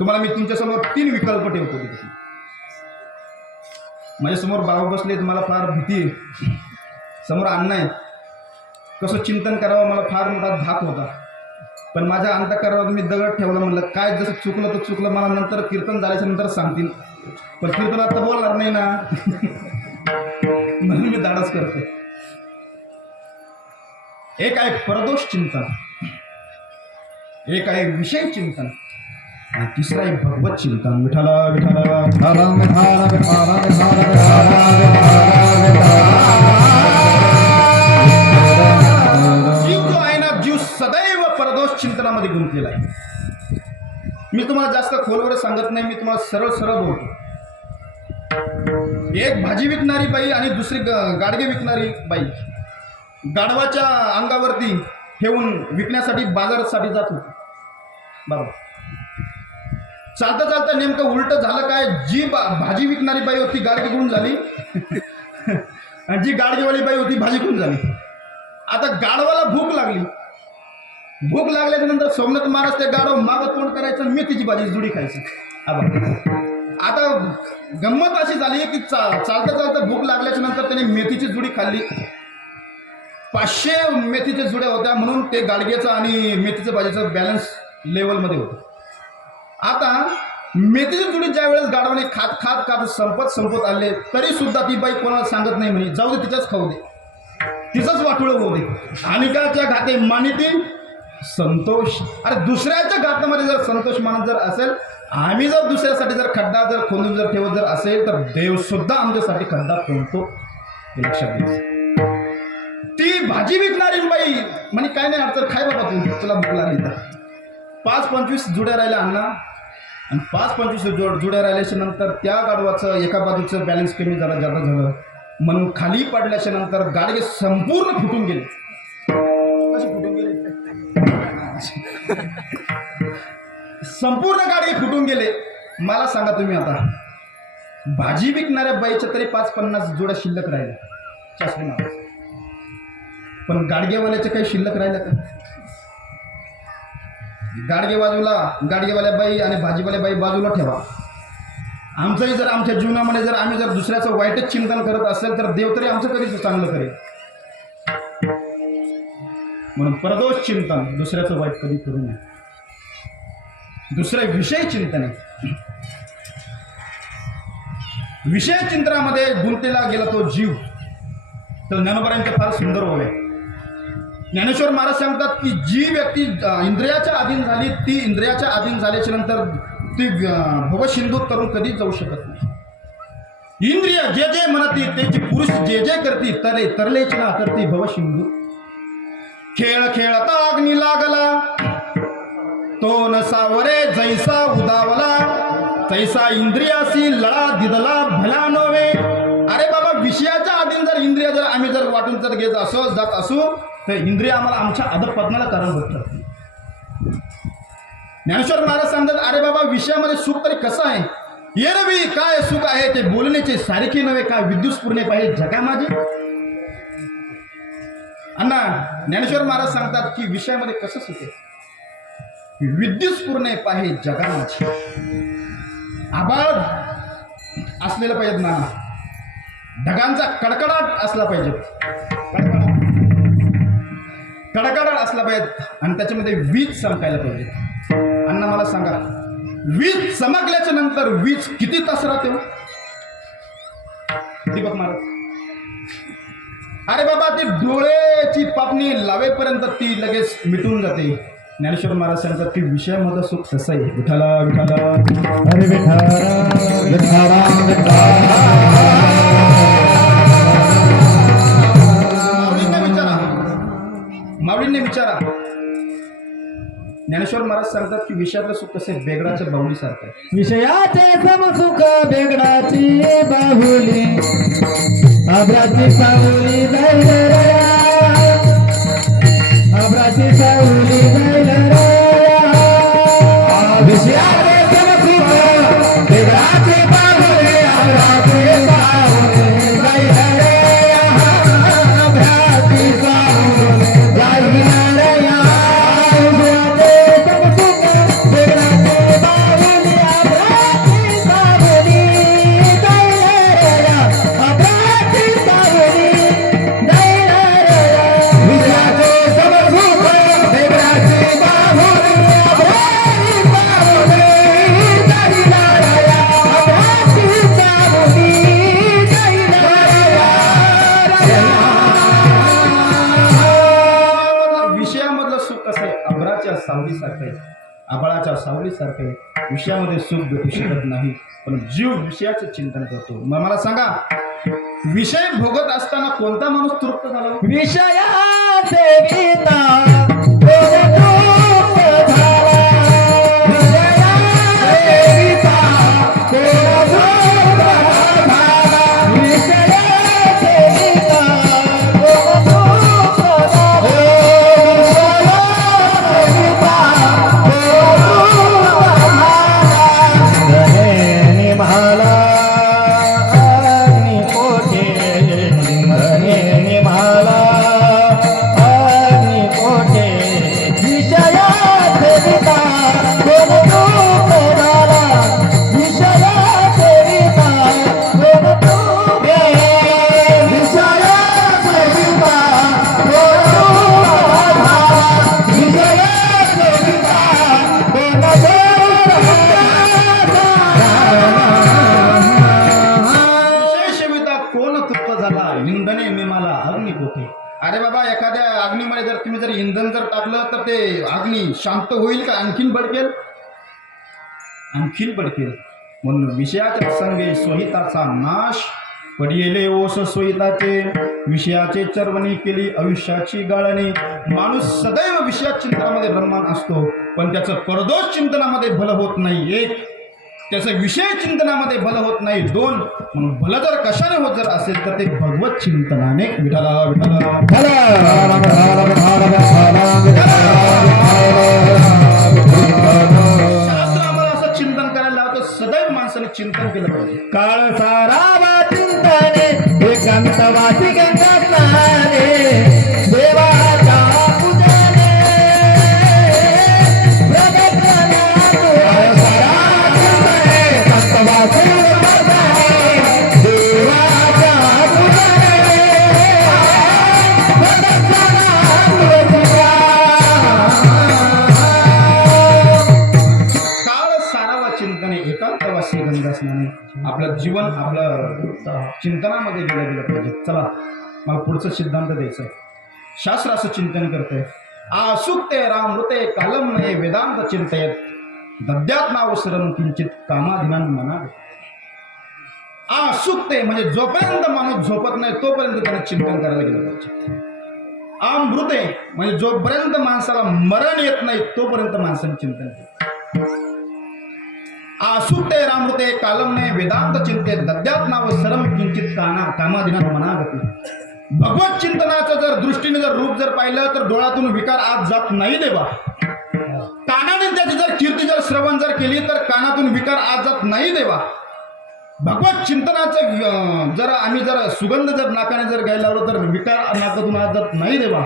तुम्हाला मी तुमच्यासमोर 3 विकल्प ठेवतो. माझ्यासमोर बाबा बसले, मला फार भीती आहे, समोर अण्णा आहे, कसं चिंतन करावं मला फार मोठा धाक होता, पण माझ्या अंतःकरणात मी दगड ठेवला. म्हणलं काय, जसं चुकलं तर चुकलं, मला नंतर कीर्तन झाल्याच्या नंतर सांगतील, पण कीर्तनात तर बोलणार नाही ना म्हणून मी धाडस करते. एक आहे परदोष चिंतन, एक आहे विषय चिंतन आणि तिसरा आहे भगवत चिंतन. विठाला विठाला जीव जो आहे ना, जीव सदैव परदोष चिंतनामध्ये गुंतलेला आहे. मी तुम्हाला जास्त खोलवर सांगत नाही, मी तुम्हाला सरळ सरळ बोलतो. एक भाजी विकणारी बाई आणि दुसरी गाडगे विकणारी बाई गाढवाच्या अंगावरती ठेवून विकण्यासाठी बाजारासाठी जात होती. बरोबर, चालता चालता नेमकं उलट झालं काय, जी भाजी विकणारी बाई होती गाडगेकडून झाली आणि जी गाडगेवाली बाई होती भाजीकडून झाली. आता गाढवाला भूक लागली, भूक लागल्याच्या नंतर सोमनाथ महाराज ते गाढव मागं तोंड करायचं आणि मेथीची भाजी जुडी खायची. आता गंमत अशी झाली की चालता चालता भूक लागल्याच्या नंतर त्याने मेथीची जुडी खाल्ली. 500 मेथीच्या जुड्या होत्या, म्हणून ते गाडग्याचं आणि मेथीच्या भाजीचं बॅलन्स लेवलमध्ये होतं. आता मेथीची जुडी ज्या वेळेस गाढवाने खात खात खात संपत आले तरी सुद्धा ती बाई कोणाला सांगत नाही म्हणे, जाऊ दे तिच्याच खाऊ दे, तिचंच वाटोळं होऊ दे. अनेकाच्या घाते मानिती संतोष. अरे दुसऱ्याच्या घातामध्ये जर संतोष मानत जर असेल, आम्ही जर दुसऱ्यासाठी जर खड्डा जर खोदून जर ठेवत जर असेल तर देव सुद्धा आमच्यासाठी खड्डा खोदतो, हे लक्षात घ्यायचं. ती भाजी विकणारी बाई म्हणे काय नाही अडचण, खाय बाबा तू, तुला भूक लागली तर. 5-25 जुड्या राहिल्या अण्णा, आणि 5-25 जुड्या राहिल्याच्या नंतर त्या गाढवाचं एका बाजूचं बॅलन्स कमी झालं, जादा झालं म्हणून खाली पडल्याच्या नंतर गाडगे संपूर्ण फुटून गेले. कसे फुटून गेले? संपूर्ण गाडगे फुटून गेले. मला सांगा तुम्ही आता, भाजी विकणाऱ्या बाईच्या तरी 5-50 जुड्या शिल्लक राहिल्या चाचणी नावाचं, पण गाडगेवाल्याच्या काही शिल्लक राहिल्या का? गाडगेवाल्या बाई आणि भाजीवाल्या बाई बाजूला ठेवा. आमचंही जर आमच्या जीवनामध्ये जर आम्ही जर दुसऱ्याचं वाईटच चिंतन करत असेल तर देव तरी आमचं कधीच चांगलं करेल. म्हणून परदोष चिंतन, दुसऱ्याचं वाईट कधी करू नये, दुसऱ्या विषय चिंतन आहे. विषय चिंतनामध्ये गुंतलेला गेला तो जीव. तर ज्ञानोबारांचे फार सुंदर ओळ आहे. ज्ञानेश्वर महाराज सांगतात की जी व्यक्ती इंद्रियाच्या अधीन झाली, ती इंद्रियाच्या अधीन झाल्याच्या नंतर ती भवसिंधूत करून कधीच जाऊ शकत नाही. इंद्रिय जे जे म्हणती त्याचे पुरुष जे जे करती तरे तरलेच ना करती भवसिंधू. खेळ खेळता अग्नी लागला, तो न सावरे जैसा उदावला, तैसा इंद्रियासी लळा दिदला भला नव्हे. अरे बाबा, विषयाच्या अधीन जर इंद्रिय जर आम्ही जर वाटून जर घेत असो जात असू तर इंद्रिय आम्हाला आमच्या अधपतनाला कारण होतात. ज्ञानेश्वर महाराज सांगतात, अरे बाबा, विषयामध्ये सुख तरी कसं आहे? एरवी काय सुख आहे ते बोलण्याचे सारखे नव्हे का विद्युत स्फुरणे पाहिजे जगा माझे. अण्णा ज्ञानेश्वर महाराज सांगतात की विषयामध्ये कसं सुख आहे? विद्युत स्फुरणे पाहिजे जगा माझे. आभाळ असलेलं पाहिजे ना, ढगांचा कडकडाट असला पाहिजे, कडकडाट असला पाहिजे आणि त्याच्यामध्ये वीज चमकायला पाहिजे. अण्णा मला सांगा, वीज चमकल्याच्या नंतर वीज किती तास राहते? दीपक महाराज, अरे बाबा, ती डोळ्याची पापणी लावेपर्यंत ती लगेच मिटून जाते. ज्ञानेश्वर महाराज सांगतात की विषयामध्ये सुख तसं आहे. विठाला विठाला हरे विठाला माऊलींनी विचारा. ज्ञानेश्वर महाराज सांगतात की विषयातलं सुख कसे बेगडाच्या बाहुलीसारखं आहे. विषयाचे समसुख बेगडाची बाहुली, आब्राची सावली जाईल रया, आब्राची सावली जाईल रया. विषयाचे समसुख बेगडाची बाहुली, आब्राची सावली जाईल रया, आब्राची सावली जाईल रया. आभाळाच्या सावलीसारखे विषयामध्ये सुख भेटू शकत नाही, पण जीव विषयाचं चिंतन करतो. मग मला सांगा, विषय भोगत असताना कोणता माणूस तृप्त झाला? विषयाचे विना ते अग्नी शांत होईल का आणखीन भडकेल? आणखीन भडकेल. म्हणून विषयाच्या संगे सोहिताचा नाश, पडिले ओस सोहिताचे, विषयाचे चर्वणी केली आयुष्याची गाळणी. माणूस सदैव विषया चिंतनामध्ये रममान असतो, पण त्याचं परदोष चिंतनामध्ये भलं होत नाही. एक, त्याचं विषय चिंतनामध्ये भलं होत नाही. दोन, म्हणून भलं जर कशाने होत जर असेल तर ते भगवत चिंतनाने. विठला विठला शास्त्र आम्हाला असं चिंतन करायला लावतं. सदैव माणसाने चिंतन केलं पाहिजे. काळ सारावा चिंतने एकांतवासी गंगा स्नाने देवाच्या पूजने प्रगटना काळ सारा चिंतने एकांतवासी गंगा स्नाने देवाच्या पूजने काळ सारावा चिंतने एकांतवासी गंगा स्नाने. आपलं जीवन आपलं चिंतनामध्ये गेलं पाहिजे. चला मला पुढचं सिद्धांत द्यायचं आहे. शास्त्र असं चिंतन करतंय. आसुक्ते रामृते कालम नये वेदांत चिंतयत दद्यात नावसरम किंचित कामाधीनान मना. आसुक्ते म्हणजे जोपर्यंत माणूस झोपत नाही तोपर्यंत त्याने चिंतन करायला गेलं पाहिजे. आमृते म्हणजे जोपर्यंत माणसाला मरण येत नाही तोपर्यंत माणसाने चिंतन केलं. आसुक्ते रामृते कालम नये वेदांत चिंते दद्यात नावसरम किंचित कामाधीनान मनागती. भगवत चिंतनाचं जर दृष्टीने जर रूप जर पाहिलं तर डोळ्यातून विकार आत जात नाही देवा. कानाने त्याची जर कीर्ती जर श्रवण जर केली तर कानातून विकार आत जात नाही देवा. भगवत चिंतनाचं जर आम्ही जर सुगंध जर नाकाने जर घ्यायला लावलो तर विकार नाकातून आत जात नाही देवा.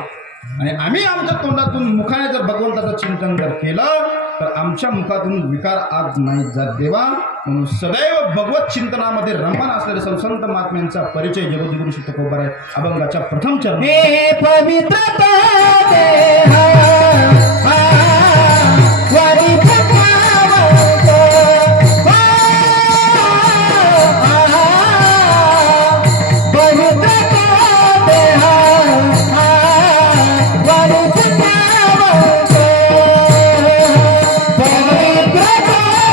आणि आम्ही आमच्या तोंडातून मुखाने जर भगवंताचं चिंतन जर केलं तर आमच्या मुखातून विकार आत नाही जात देवा. म्हणून सदैव भगवत चिंतनामध्ये रममान असलेले संत महात्म्यांचा परिचय जगद्गुरु श्री तुकोबार आहे. अभंगाच्या प्रथम चरण. हे पवित्रता देहा वारी प्रभावंत पवित्रता देहा वारी प्रभावंत पवित्रता वारी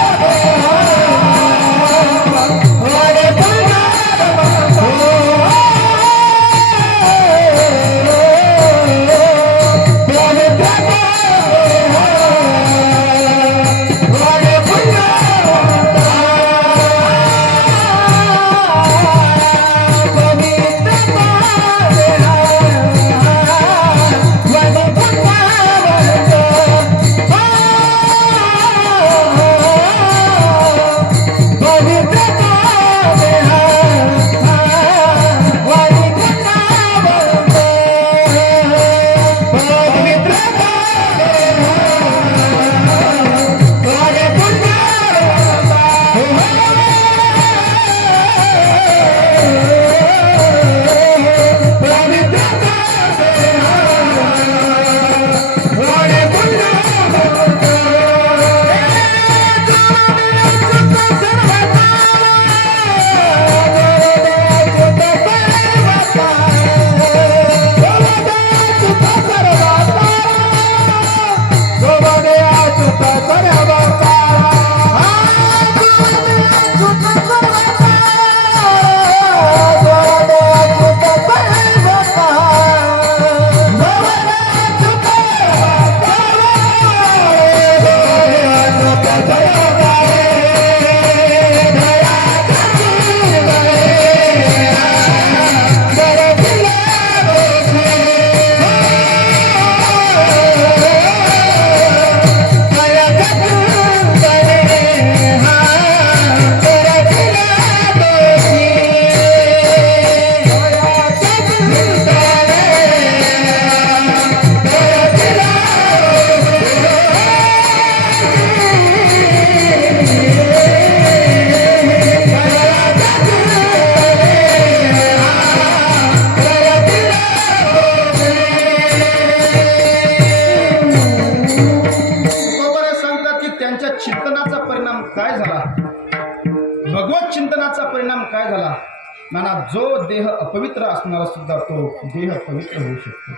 नाना जो देह अपवित्र असणारा सुद्धा तो देह पवित्र होऊ शकतो.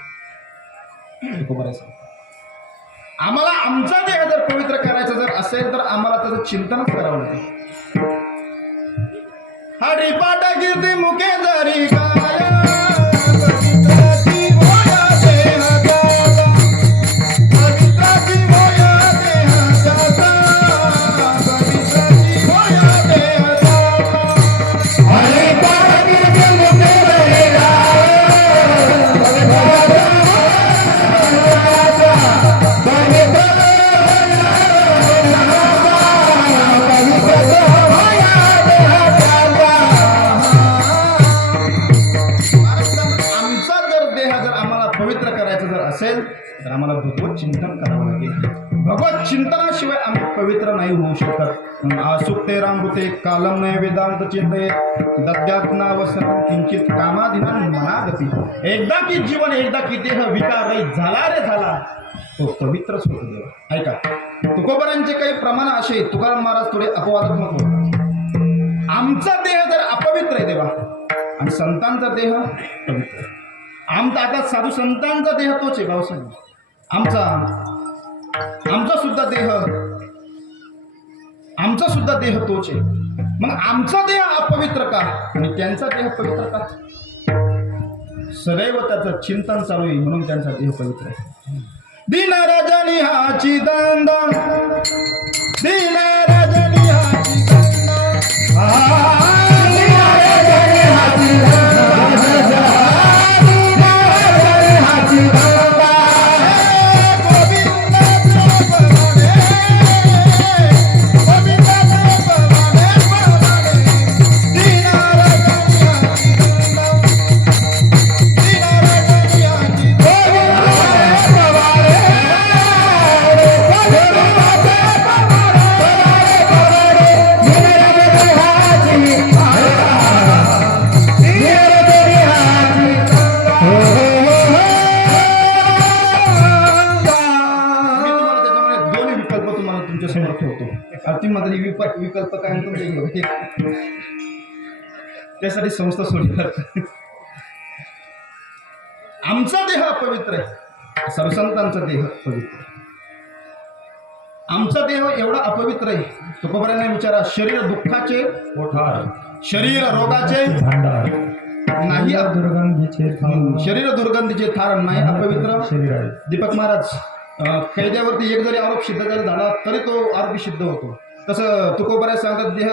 आम्हाला आमचा देह जर पवित्र करायचा जर असेल तर आम्हाला त्याचं चिंतनच करावं लागेल. हरिपाठ कीर्ती मुखे जरी गाया, पवित्राची होया देह जाता, पवित्राची होया देह जाता, पवित्राची होया देह जाता. हरिपाठ कीर्ती मुखे जरी गाया, आमचा जर देह जर आम्हाला पवित्र करायचं जर असेल तर आम्हाला भगवत चिंतन करावं लागेल. भगवत चिंतनाशिवाय आम्ही पवित्र नाही होऊ शकत. सुक्ते रामृते कालम नय वेदांत चिंतये दद्यात्नावसनं किंचित कामाधीना मनागती. एकदा की जीवन एकदा की देह विकार रहित झाला रे झाला तो पवित्रच होतो देव. ऐका, तुकोबरांचे काही प्रमाण असे तुकाराम महाराज थोडे अपवादात्मक होतात. आमचा देह जर अपवित्र आहे देवा आणि संतांचा देह पवित्र आहे. आमचा आता साधू संतांचा देह तोच आहे भाऊसाहेब. आमचा सुद्धा देह तोच आहे. मग आमचा देह अपवित्र का आणि त्यांचा देह पवित्र का? सदैव त्याचं चिंतन चालू आहे म्हणून त्यांचा देह पवित्र आहे. दीन रजनी हाची दंदा, दीन रजनी हाची दंदा, विकल्प काय तुमचे त्यासाठी संस्था सोडली. आमचा देह अपवित्र आहे, सर्वसंतांचा देह पवित्र. आमचा देह एवढा अपवित्र आहे तुकोबरांना विचारा. शरीर दुःखाचे कोठार, शरीर रोगाचे भांडार, नाही दुर्गंधीचे शरीर दुर्गंधीचे थार नाही अपवित्र शरीर आहे. दीपक महाराज कैद्यावरती एक जरी आरोप सिद्ध झाला तरी तो आरोपी सिद्ध होतो. तसं तुकोबराय सांगतात देह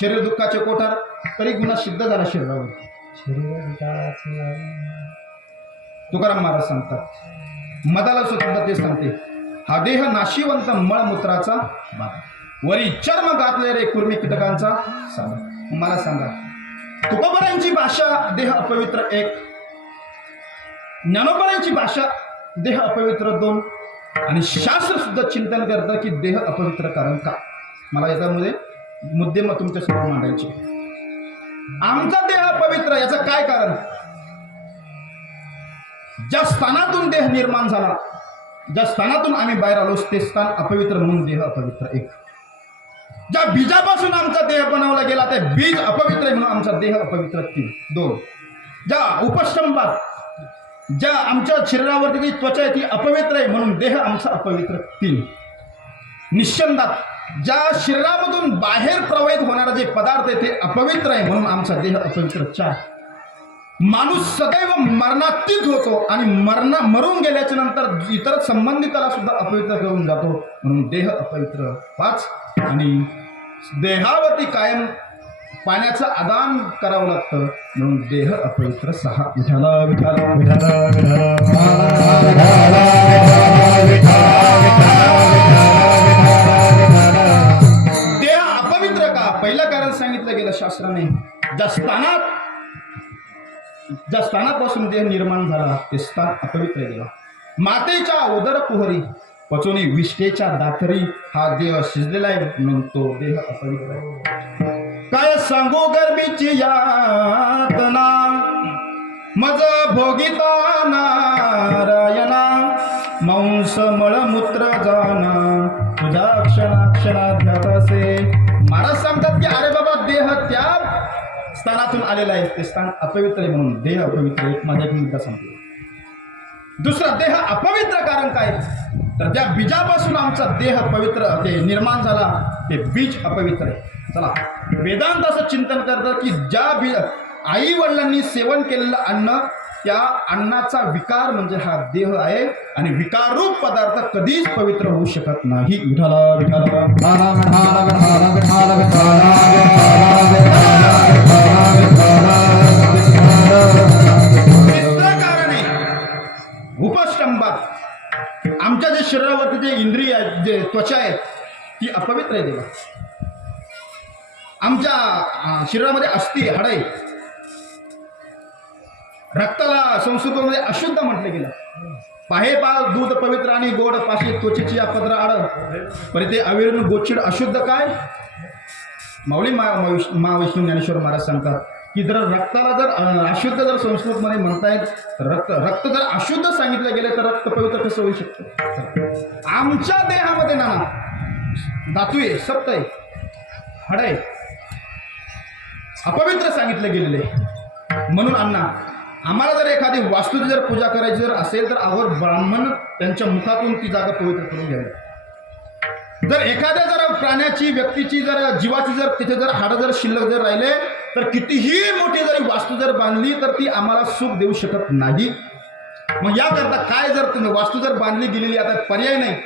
शरीर दुःखाचे कोठार तरी गुन्हा सिद्ध झाला शरीरावर. तुकाराम महाराज सांगतात मदाला सुद्धा ते सांगते हा देह नाशिवंत मळमूत्राचा बाधा, वरी चर्म घातले रे कुर्मी कीटकांचा साधा. मला सांगा तुकोबरायांची भाषा देह अपवित्र एक, ज्ञानोबरायांची भाषा देह अपवित्र दोन आणि शास्त्र सुद्धा चिंतन करतं की देह अपवित्र कारण का. मला याच्यामध्ये मुद्दे मग तुमच्यासमोर मांडायचे. आमचा देह पवित्र याचं काय कारण? ज्या स्थानातून देह निर्माण झाला, ज्या स्थानातून आम्ही बाहेर आलो ते स्थान अपवित्र म्हणून देह अपवित्र एक. ज्या बीजापासून आमचा देह बनवला गेला ते बीज अपवित्र आहे म्हणून आमचा देह अपवित्र तीन दोन. ज्या उपस्तंभात ज्या आमच्या शरीरावरती जी त्वचा आहे ती अपवित्र आहे म्हणून देह आमचा अपवित्र तीन. निश्चंदात ज्या शरीरामधून बाहेर प्रवाहित होणारा जे पदार्थ आहे ते अपवित्र आहे म्हणून आमचा देह अपवित्र चार. माणूस सदैव मरणातीत होतो आणि मरून गेल्याच्या नंतर इतर संबंधिताला सुद्धा अपवित्र करून जातो म्हणून देह अपवित्र पाच. आणि देहावरती कायम पाण्याचं आदान करावं लागतं म्हणून देह अपवित्र सहा. विठाला विठाला विठाला देह अपवित्र का? पहिलं कारण सांगितलं गेलं शास्त्राने. ज्या स्थानापासून देह निर्माण झाला ते स्थान अपवित्र गेला. मातेच्या उदर कुहरी पचोनी विष्ठेच्या दातरी हा देह शिजलेला आहे म्हणून तो देह अपवित्र आहे. काय सांगू गर्भीची यातना मज भोगिता नारायणा मांस मळमूत्र जाना तुझ्या क्षणाक्षणात असे. महाराज सांगतात की अरे बाबा देह त्या स्थानातून आलेला आहे ते स्थान अपवित्र आहे म्हणून देह अपवित्र आहे. माझा एक मुद्दा सांगतो. दुसरा देह अपवित्र कारण काय, तर त्या बीजापासून आमचा देह पवित्र ते निर्माण झाला, ते बीज अपवित्र आहे. चला, वेदांत असं चिंतन करतात की ज्या आई वडिलांनी सेवन केलेलं अन्न, त्या अन्नाचा विकार म्हणजे हा देह आहे, आणि विकाररूप पदार्थ कधीच पवित्र होऊ शकत नाही. विठाला विठाला उपष्टंभात आमच्या जे शरीरावरती जे इंद्रिय आहेत, जे त्वचा आहेत, ती अपवित्र आहे देवा. आमच्या शरीरामध्ये अस्थि, हाडे, रक्ताला संस्कृतमध्ये अशुद्ध म्हटलं गेलं. पाहे पा दूध पवित्र आणि गोड, पाशी त्वचेची पत्र आड, पण ते अविरण गोचिड अशुद्ध काय. माऊली महाविष्णू ज्ञानेश्वर महाराज सांगतात की जर रक्ताला जर अशुद्ध जर संस्कृतमध्ये म्हणतायत, रक्त जर अशुद्ध सांगितलं गेलं तर रक्त पवित्र कसं होऊ शकतं. आमच्या देहामध्ये नाना धातू आहे, सप्त आहे, हाड आहे, अपवित्र सांगितलं गेलेलं आहे. म्हणून अण्णा, आम्हाला जर एखादी वास्तूची जर पूजा करायची जर असेल तर आवर ब्राह्मण त्यांच्या मुखातून ती जागा पवित्र करून घ्यावी. जर एखाद्या जर प्राण्याची, व्यक्तीची जर जीवाची जर तिथे जर हाडं जर शिल्लक जर राहिले तर कितीही मोठी जरी वास्तू जर बांधली तर ती आम्हाला सुख देऊ शकत नाही. मग याकरता काय, जर वास्तू जर बांधली गेलेली, आता पर्याय नाही.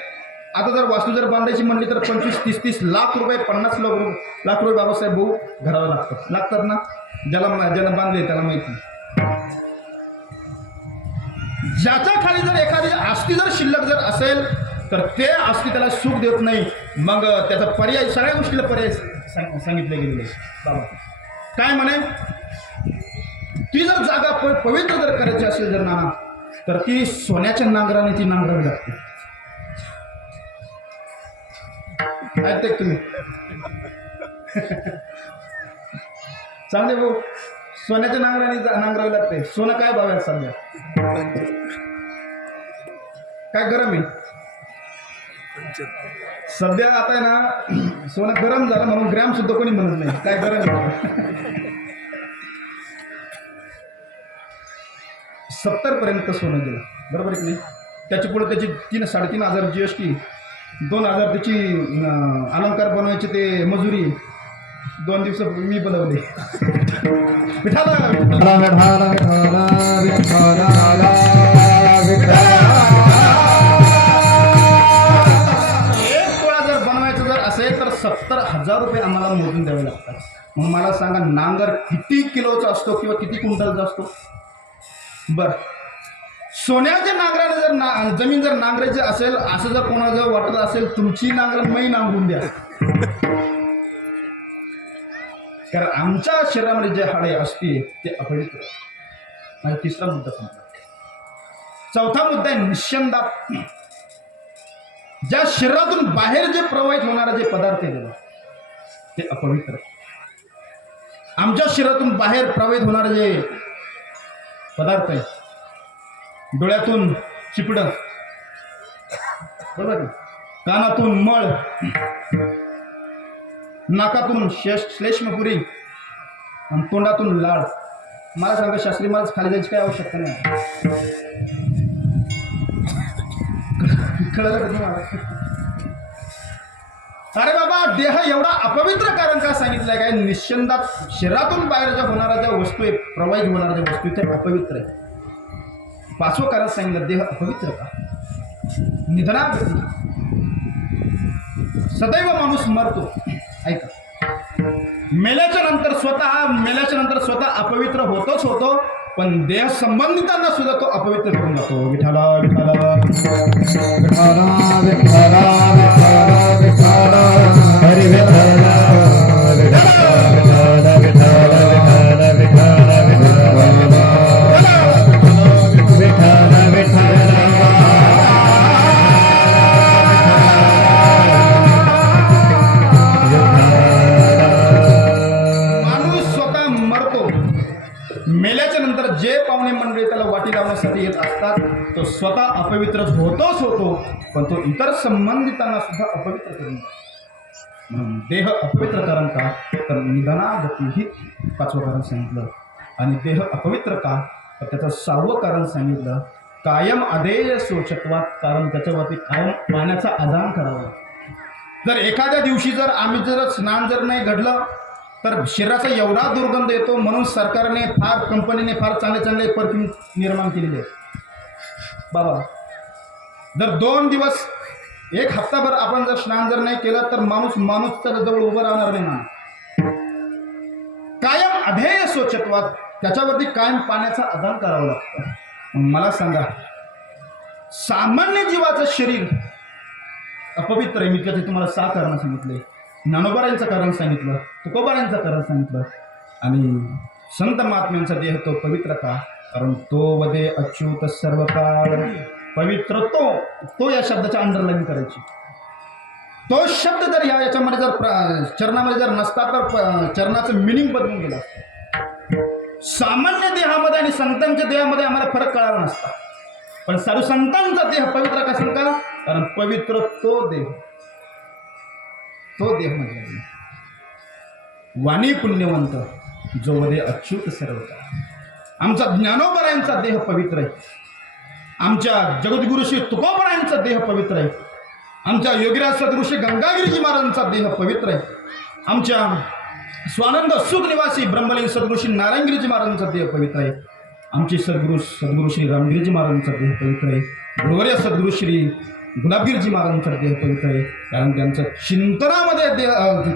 आता जर वास्तू जर बांधायची म्हणली तर 25-30 लाख रुपये, 50 लाख रुपये बाबासाहेब भाऊ घराला लागतात ना. ज्याला बांधले त्याला माहिती. ज्याच्या खाली जर एखादी आस्ती जर शिल्लक जर असेल तर ते आस्ती त्याला सुख देत नाही. मग त्याचा पर्याय, सगळ्या गोष्टीला पर्याय सांगितले गेलेले बाबा. काय म्हणे, ती जर जागा पवित्र जर करायची असेल जर नाना, तर ती सोन्याच्या नांगराने ती नांगरावी लागते. ऐकते तुम्ही चांगले भाऊ, सोन्याच्या नांगराने नांगरावी लागते. सोनं काय भाव आहे सध्या, काय गरम आहे सध्या. आता आहे ना, सोनं गरम झालं म्हणून ग्रॅम सुद्धा कोणी म्हणत नाही, काय गरम आहे. 70 पर्यंत सोनं गेलं, बरोबर आहे की नाही. त्याची पुढे त्याची 3-3.5 GST, 2,000 त्याची अलंकार बनवायचे ते मजुरी, 2 दिवस मी बनवले. एक तोळा जर बनवायचं जर असेल तर 70,000 रुपये आम्हाला मोजून द्यावे लागतात. मग मला सांगा, नांगर किती किलोचा असतो किंवा किती क्विंटलचा असतो. बर, सोन्याच्या नांगराने जर जमीन जर नांगरायची असेल, असं जर कोणाला जर वाटत असेल, तुमची नांगर मी नांगरून द्या. कारण आमच्या शरीरामध्ये जे हाडे असते ते अपवित्र. माझा तिसरा मुद्दा सांगतो. चौथा मुद्दा आहे निश्चंदा. ज्या शरीरातून बाहेर जे प्रवाहित होणारे जे पदार्थ आहे ते अपवित्र. आमच्या शरीरातून बाहेर प्रवाहित होणारे जे पदार्थ आहे, डोळ्यातून चिपडं, बरोबर, कानातून मळ, नाकातून श्लेष्मपुरी आणि तोंडातून लाळ. मला सांगा शास्त्री, मला खाली जायची काय आवश्यकता नाही. कळलं का तुम्हाला. अरे बाबा, देह एवढा अपवित्र कारण का सांगितलंय काय. निश्चंदात शरीरातून बाहेर ज्या होणाऱ्या ज्या वस्तू आहे, प्रवाहित होणाऱ्या ज्या वस्तू त्या अपवित्र आहे. 5वं कारण सांगितलं, देह अपवित्र का. निधनात सदैव माणूस मरतो. ऐका, मेल्याच्या नंतर स्वतः अपवित्र होतोच होतो, पण देह संबंधितांना सुद्धा तो अपवित्र करून जातो. विठाला विठाला विठाला विठाला विठाला विठाला हरी विठाला विठाला विठाला विठाला विठाला विठाला विठाला. माणूस स्वतः मरतो. मेल्याच्या नंतर जे पाहुणे मंडळी त्याला वाटी लावण्यासाठी येत असतात, तो स्वतः अपवित्र होतोच होतो, पण तो इतर संबंधितांना सुद्धा अपवित्र करून म्हणून देह अपवित्र कारण का, तर निधनागती ही 5वं कारण सांगितलं. आणि देह अपवित्र का, तर त्याचं 6वं कारण सांगितलं, कायम अधेय सोचत्वात, कारण त्याच्यावरती कायम पाण्याचा आदान करावा. जर एखाद्या दिवशी जर आम्ही जर स्नान जर नाही घडलं तर शरीराचा एवढा दुर्गंध येतो. म्हणून सरकारने कंपनीने फार चांगले चांगले परफ्यूम निर्माण केलेले आहेत बाबा. जर 2 दिवस 1 हप्ताभर आपण जर स्नान जर नाही केलं तर माणूस तर जवळ उभं राहणार नाही ना. कायम अधेय सोचत्वात, त्याच्यावरती कायम पाण्याचा आदान करावं लागतं. मला सांगा, सामान्य जीवाचं शरीर अपवित्र आहे. मी त्याचे तुम्हाला 6 कारण सांगितले. ज्ञानोबारांचं कारण सांगितलं, तुकोबारांचं कारण सांगितलं. आणि संत महात्म्यांचा देह तो पवित्र का? कारण तो वदे अच्युत सर्व काळ. पवित्र तो या शब्दाच्या अंडरलाईन करायची. तो शब्द जर याच्यामध्ये जर चरणामध्ये जर नसता तर चरणाचं मिनिंग बदलून गेलं असतं. सामान्य देहामध्ये आणि संतांच्या देहामध्ये आम्हाला फरक कळाला नसता. पण साधू संतांचा देह पवित्र का सांगा? कारण पवित्र तो देह म्हणजे वाणी पुण्यवंत जो वदे अच्युत सर्व काळ. आमचा ज्ञानोबरायांचा देह पवित्र आहे. आमच्या जगद्गुरु श्री तुकोबरायांचा देह पवित्र आहे. आमच्या योगीराज सद्गुरू श्री गंगागिरीजी महाराजांचा देह पवित्र आहे. आमच्या स्वानंद सुख निवासी ब्रह्मलिंग सद्गुरू श्री नारायणगिरीजी महाराजांचा देह पवित्र आहे. आमचे सद्गुरू श्री रामगिरीजी महाराजांचा देह पवित्र आहे. गुरुवर्य सद्गुरू श्री गुलाबगिरीजी महाराजांचा देह पवित्र आहे. कारण त्यांचं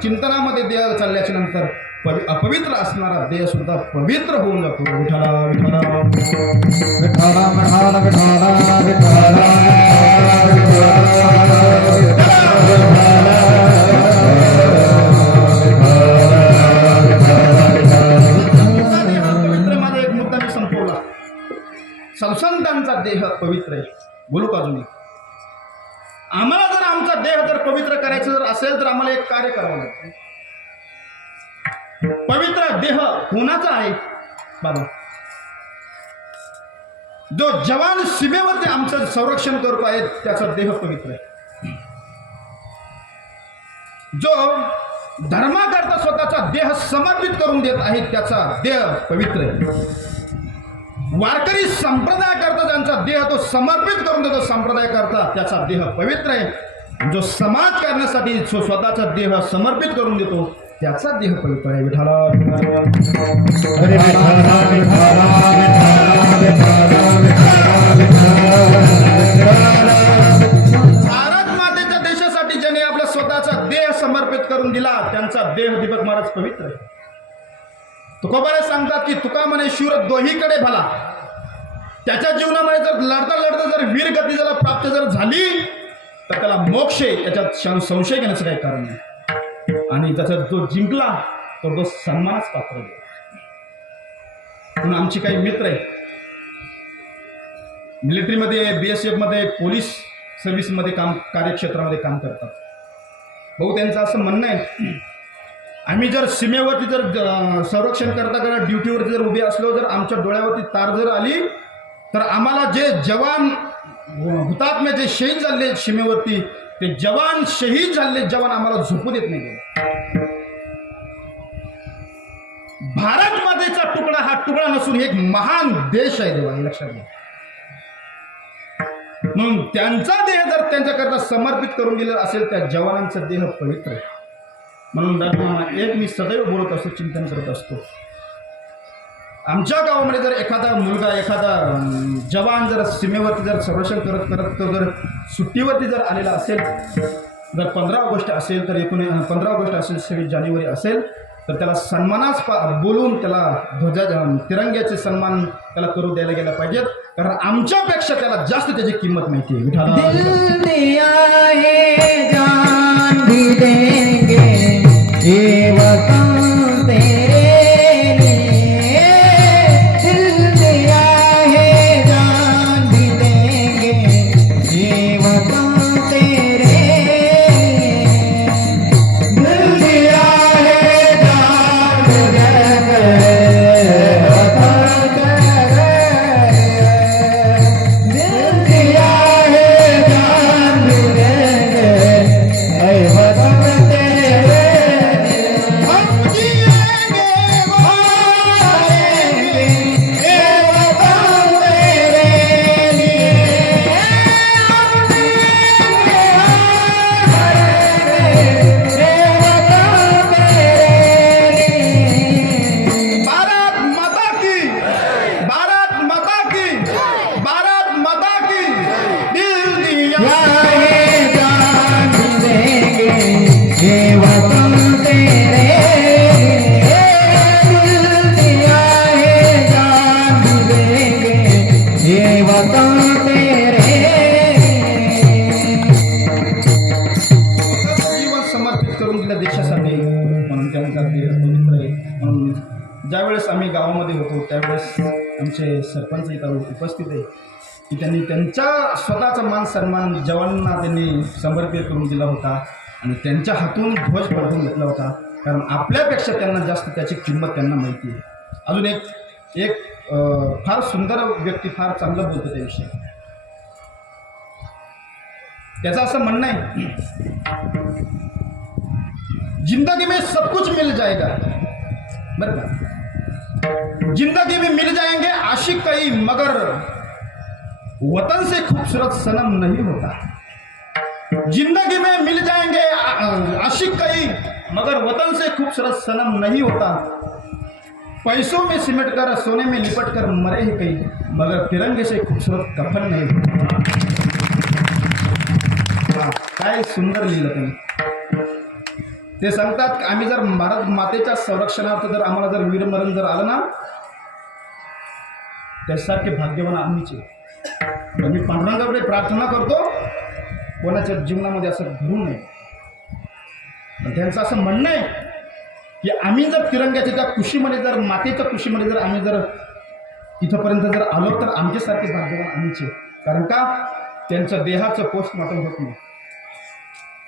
चिंतनामध्ये देह चालल्याच्या नंतर अपवित्र असणारा देह सुद्धा पवित्र होऊन जातो. विठ्ठला विठ्ठला विठ्ठला विठ्ठला विठ्ठला विठ्ठला माझा एक मुद्दा मी संपवला. संतांचा देह पवित्र आहे. बोलू का अजून? आम्हाला जर आमचा देह जर पवित्र करायचं जर असेल तर आम्हाला एक कार्य करावं लागतं. पवित्र देह कोणाचा आहे बाबा? जो जवान सीमेवरती आमचं संरक्षण करतो आहे त्याचा देह पवित्र आहे. जो धर्माकरता स्वतःचा देह समर्पित करून देत आहे त्याचा देह पवित्र आहे. वारकरी संप्रदायाकरता ज्यांचा देह तो समर्पित करून देतो संप्रदायाकरता त्याचा देह पवित्र आहे. जो समाज करण्यासाठी स्वतःचा देह समर्पित करून देतो त्याचा देह पवित्र आहे. विठ्ठला भारत मातेच्या देशासाठी ज्याने आपला स्वतःचा देह समर्पित करून दिला त्यांचा देह दीपक महाराज पवित्र आहे. तुकोबारे सांगतात की तुका म्हणे शूर दोहीकडे भला. त्याच्या जीवनामध्ये जर लढता लढता जर वीर गती जर प्राप्त जर झाली तर त्याला मोक्ष आहे, याच्यात संशय घेण्याचं काही कारण नाही. आणि त्याचा जो जिंकला तर तो सन्मानास पात्र आहे. म्हणून आमचे काही मित्र आहेत मिलिटरीमध्ये, BSF मध्ये, पोलीस सर्व्हिसमध्ये कार्यक्षेत्रामध्ये काम करतात. भाऊ त्यांचं असं म्हणणं आहे, आम्ही जर सीमेवरती जर संरक्षण करता ड्युटीवरती जर उभे असलो, जर आमच्या डोळ्यावरती तार जर आली तर आम्हाला जे जवान हुतात्मे जे शहीद झाले सीमेवरती ते जवान शहीद झालेले जवान आम्हाला झोपू देत नाही. भारत मातेचा तुकडा हा तुकडा नसून एक महान देश आहे देवा, हे लक्षात घ्या. म्हणून त्यांचा देह जर त्यांच्याकरता समर्पित करून दिला असेल त्या जवानांचा देह पवित्र आहे. म्हणून एक मी सदैव बोलत असतो, चिंतन करत असतो. आमच्या गावामध्ये जर एखादा मुलगा एखादा जवान जर सीमेवरती जर संरक्षण करत तो जर सुट्टीवरती जर आलेला असेल, जर 15 ऑगस्ट असेल तर 15 ऑगस्ट असेल 26 जानेवारी असेल तर त्याला सन्मानास बोलून त्याला तिरंग्याचे सन्मान त्याला करू द्यायला गेला पाहिजेत. कारण आमच्यापेक्षा त्याला जास्त त्याची किंमत माहिती आहे. ज्यावेळेस आम्ही गावामध्ये होतो त्यावेळेस आमचे सरपंच इथं उपस्थित आहे की त्यांनी त्यांच्या स्वतःचा मान सन्मान जवानांना त्यांनी समर्पित करून दिला होता आणि त्यांच्या हातून ध्वज पडवून घेतला होता, कारण आपल्यापेक्षा त्यांना जास्त त्याची किंमत त्यांना माहिती आहे. अजून एक फार सुंदर व्यक्ती फार चांगलं बोलतो त्याविषयी. त्याचं असं म्हणणं आहे, जिंदगी में सब कुछ मिल जाएगा, बरं का, जिंदगी में मिल जाएंगे आशिक कई, मगर वतन से खूबसूरत सनम नहीं होता. जिंदगी में मिल जाएंगे आशिक कई, मगर वतन से खूबसूरत सनम नहीं होता. पैसों में सिमट कर सोने में लिपट कर मरे ही कई, मगर तिरंगे से खूबसूरत कफन नहीं होता. काय सुंदर लिहिलं त्यांनी. ते सांगतात आम्ही जर भारत मातेच्या संरक्षणार्थ जर आम्हाला जर वीरमरण जर आलं ना, त्यासारखे भाग्यवान आम्हीच आहे. मी पांडुरंगाकडे प्रार्थना करतो कोणाच्या जीवनामध्ये असं घडू नये. पण त्यांचं असं म्हणणं आहे की आम्ही जर तिरंग्याच्या त्या कुशीमध्ये जर मातेच्या कुशीमध्ये जर आम्ही जर इथंपर्यंत जर आलो तर आमच्यासारखे भाग्यवान आम्हीच आहे. कारण का, त्यांच्या देहाचं पोस्टमॉर्टम होत नाही,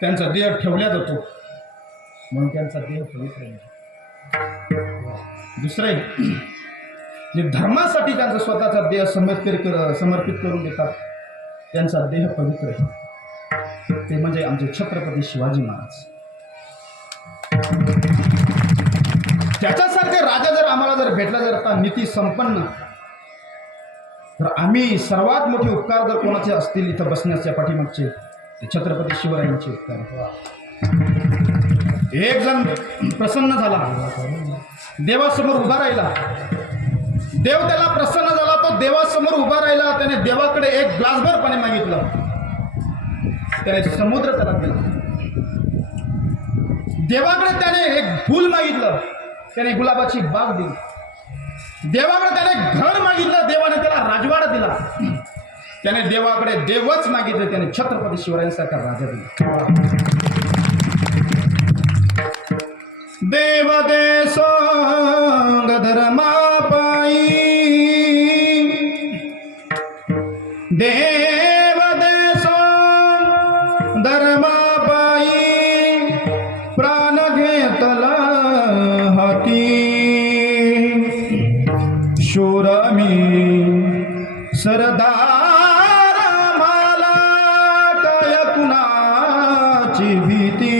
त्यांचा देह ठेवला जातो म्हणून त्यांचा देह पवित्र आहे. दुसरे जे धर्मासाठी त्यांचा स्वतःचा देह समर्पित करून देतात त्यांचा देह पवित्र आहे, ते म्हणजे आमचे छत्रपती शिवाजी महाराज. त्याच्यासारखे राजा जर आम्हाला जर भेटला जर आता नीती संपन्न, तर आम्ही सर्वात मोठे उपकार जर कोणाचे असतील इथं बसण्याच्या पाठीमागचे ते छत्रपती शिवरायांचे उपकार. एक जण प्रसन्न झाला, देवासमोर उभा राहिला, देव त्याला प्रसन्न झाला, तो देवासमोर उभा राहिला, त्याने देवाकडे एक ग्लासभर पाणी मागितलं, त्याने समुद्र त्याला दिला. देवाकडे त्याने एक फूल मागितलं, त्याने गुलाबाची बाग दिली. देवाकडे त्याने घर मागितलं, देवाने त्याला राजवाडा दिला. त्याने देवाकडे देवच मागितलं, त्याने छत्रपती शिवरायांसारखा राजा दिला. देव देश धर्मा पायी, देव देश धर्मा पायी, प्राण घेतला हाती. शूर मी सरदार, मला काय कुणाची भीती.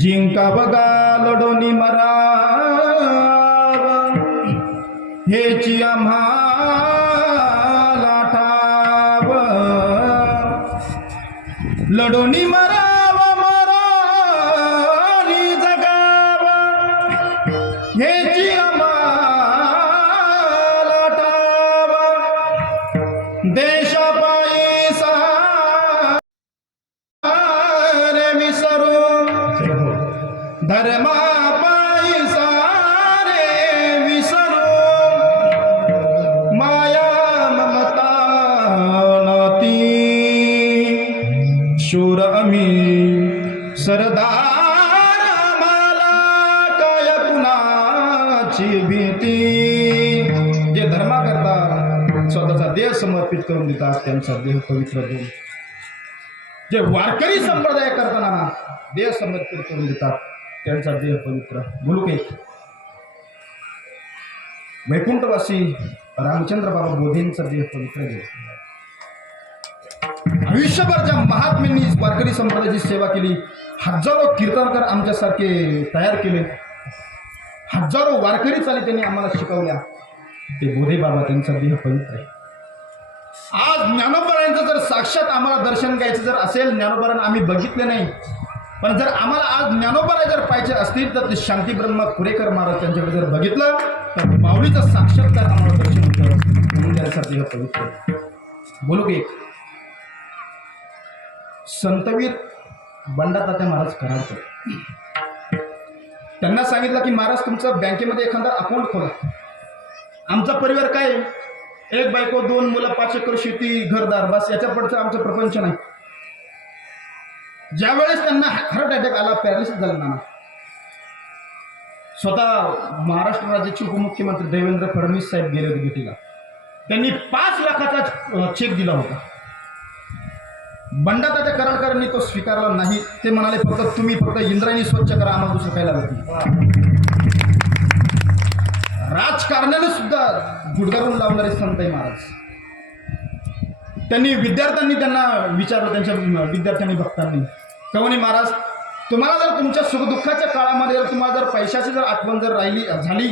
जिंका बघा लढोनी मराव, हेची आम्हाला ठाव. लढोनी मराव, मरानी जगाव, हेची आम्हाला ठाव. देशापायी सारे विसरू, धर्मा पायी सारे विसरू. माया ममता नती, शूर आम्ही सरदार, मला काय कुणाची भीती. जे धर्मा करतात, स्वतःचा देह समर्पित करून देतात, त्यांचा देह पवित्र देऊन. जे वारकरी संप्रदाय करताना देह समर्पित करून देतात, त्यांचा देह पवित्र. बोलू एक वैकुंठवासी रामचंद्र बाबा बोधेंचा देह पवित्र देह. आयुष्यभर ज्या महात्म्यांनी वारकरी संप्रदायाची सेवा केली, हजारो कीर्तनकार आमच्यासारखे तयार केले, हजारो वारकरी चाली त्यांनी आम्हाला शिकवल्या, ते बोधे बाबा त्यांचा देह पवित्र आहे. आज ज्ञानोबारायांचं जर साक्षात आम्हाला दर्शन घ्यायचं जर असेल, ज्ञानोबारांना आम्ही बघितले नाही, पण जर आम्हाला आज ज्ञानोबाराय जर पाहिजे असतील तर ते शांती ब्रह्मा कुरेकर महाराज त्यांच्याकडे जर बघितलं तर माऊलीचा साक्षात्कार आम्हाला दर्शन होतं, म्हणून त्यांचा देह पवित्र. बोलू एक संतवीर बंडातात्या महाराज कराडकर, त्यांना सांगितलं की महाराज तुमचं बँकेमध्ये एखादा अकाउंट खोला. आमचा परिवार काय, एक बायको, 2 मुलं, 5 एकर शेती, घरदार, बस याच्या पुढचं आमचं प्रपंच नाही. ज्यावेळेस त्यांना हार्ट अटॅक आला, पॅरालिसिस झाला ना, स्वतः महाराष्ट्र राज्याचे उपमुख्यमंत्री देवेंद्र फडणवीस साहेब गेले होते भेटीला. त्यांनी 5 लाखाचा चेक दिला होता. बंडातात्या करंडकरांनी तो स्वीकारला नाही. ते म्हणाले फक्त तुम्ही फक्त इंद्रायणी स्वच्छ करा, आम्हाला दुसरं काही लागत नाही. राजकारणाने सुद्धा गुडघारून लावणारे संत आहे महाराज. त्यांनी त्यांना विचारलं, त्यांच्या विद्यार्थ्यांनी भक्तांनी, कवनी महाराज तुम्हाला जर तुमच्या सुखदुःखाच्या काळामध्ये जर तुम्हाला जर पैशाची जर आठवण जर राहिली झाली,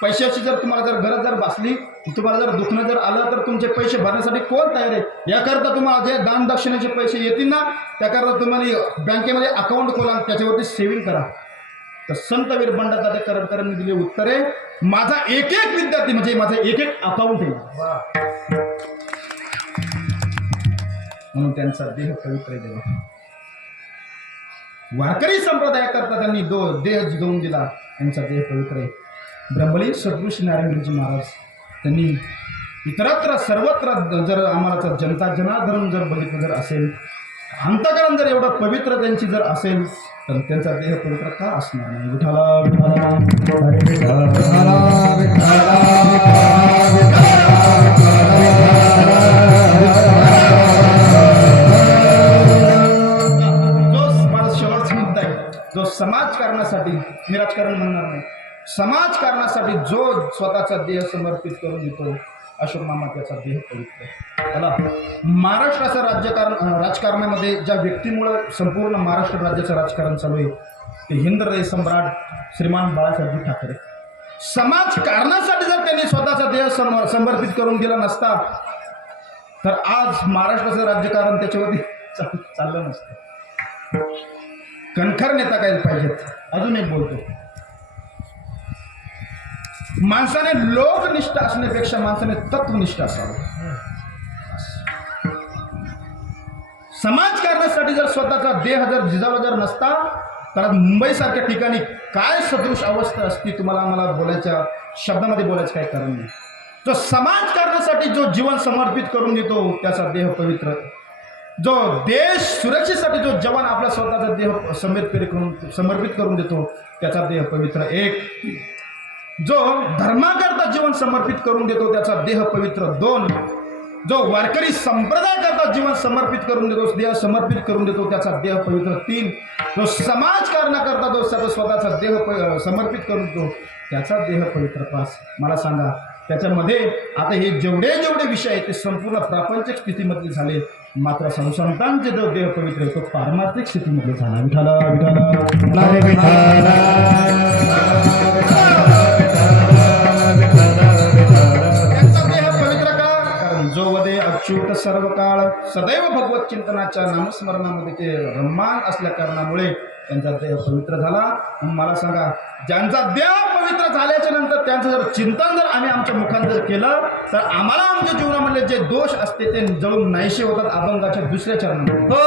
पैशाची जर तुम्हाला जर गरज जर भासली, तुम्हाला जर दुखणं जर आलं, तर तुमचे पैसे भरण्यासाठी कोण तयार आहे? याकरता तुम्हाला जे दान दक्षिणेचे पैसे येतील ना, त्याकरता तुम्हाला बँकेमध्ये अकाउंट खोला, त्याच्यावरती सेव्हिंग करा. तर संतवीर बंडातात्या करंडकरांनी दिले उत्तर आहे, माझा एक एक विद्यार्थी म्हणजे माझं एक एक अकाउंट आहे. म्हणून त्यांचा देह पवित्र देवा. वारकरी संप्रदायाकरता त्यांनी देह जिजवून दिला, त्यांचा देह पवित्र आहे. ब्रह्मलीन सद्गुरू नारायणजी महाराज त्यांनी इतरत्र सर्वत्र जर आम्हाला जनता जनार्दन जर बघितलं जर असेल, अंतकरण जर एवढं पवित्र त्यांची जर असेल, तर त्यांचा देह पवित्र का असणार नाही? विठाला विठाला हरे विठाला जो माझा शेवटचा मुद्दा आहे, जो समाजकारणासाठी, मी राजकारण म्हणणार नाही, समाजकारणासाठी जो स्वतःचा देह समर्पित करून देतो, अशोक मामा त्याचा देह पवित्र. त्याला महाराष्ट्राचं राजकारणामध्ये ज्या व्यक्तीमुळं संपूर्ण महाराष्ट्र राज्याचं राजकारण चालू आहे, ते हिंदहृदय सम्राट श्रीमान बाळासाहेब ठाकरे. समाजकारणासाठी जर त्यांनी स्वतःचा देह समर्पित करून दिला नसता, तर आज महाराष्ट्राचं राज्यकारण त्याच्यावरती चाललं नसतं. कणखर नेता काय पाहिजेत. अजून एक बोलतो, माणसाने लोकनिष्ठ असण्यापेक्षा माणसाने तत्वनिष्ठ असावं. समाजकारणासाठी जर स्वतःचा देह जर जिजावा जर नसता, तर मुंबईसारख्या ठिकाणी काय सदृश अवस्था असती, तुम्हाला आम्हाला बोलायच्या शब्दामध्ये बोलायचं काही कारण नाही. जो समाजकारणासाठी जो जीवन समर्पित करून देतो, त्याचा देह पवित्र. जो देश सुरक्षेसाठी जो जवान आपला स्वतःचा देह समर्पित करून देतो, त्याचा देह पवित्र. एक जो धर्माकरता जीवन समर्पित करून देतो, त्याचा देह पवित्र. 2 जो वारकरी संप्रदायाकरता जीवन समर्पित करून देतो, देह समर्पित करून देतो, त्याचा देह पवित्र. 3 जो समाजकारणाकरता जो स्वतःचा देह समर्पित करून देतो, त्याचा देह पवित्र. 5 मला सांगा, त्याच्यामध्ये आता हे जेवढे विषय आहेत ते संपूर्ण प्रापंचिक स्थितीमध्ये झाले, मात्र संतांचे जो देह पवित्र आहे तो पारमार्थिक स्थितीमध्ये झाला. विठाला विठाला जो वदे अच्युत सर्व काळ सदैव भगवत चिंतनाच्या नामस्मरणामध्ये ते रममान असल्या कारणामुळे त्यांचा देह पवित्र झाला. मला सांगा, ज्यांचा देह पवित्र झाल्याच्या नंतर त्यांचं जर चिंतन जर आम्ही आमच्या मुखात जर केलं, तर आम्हाला आमच्या जीवनामधले जे दोष असते ते जळून नाहीसे होतात. अभंगाच्या 2ऱ्या चरणामध्ये कुमार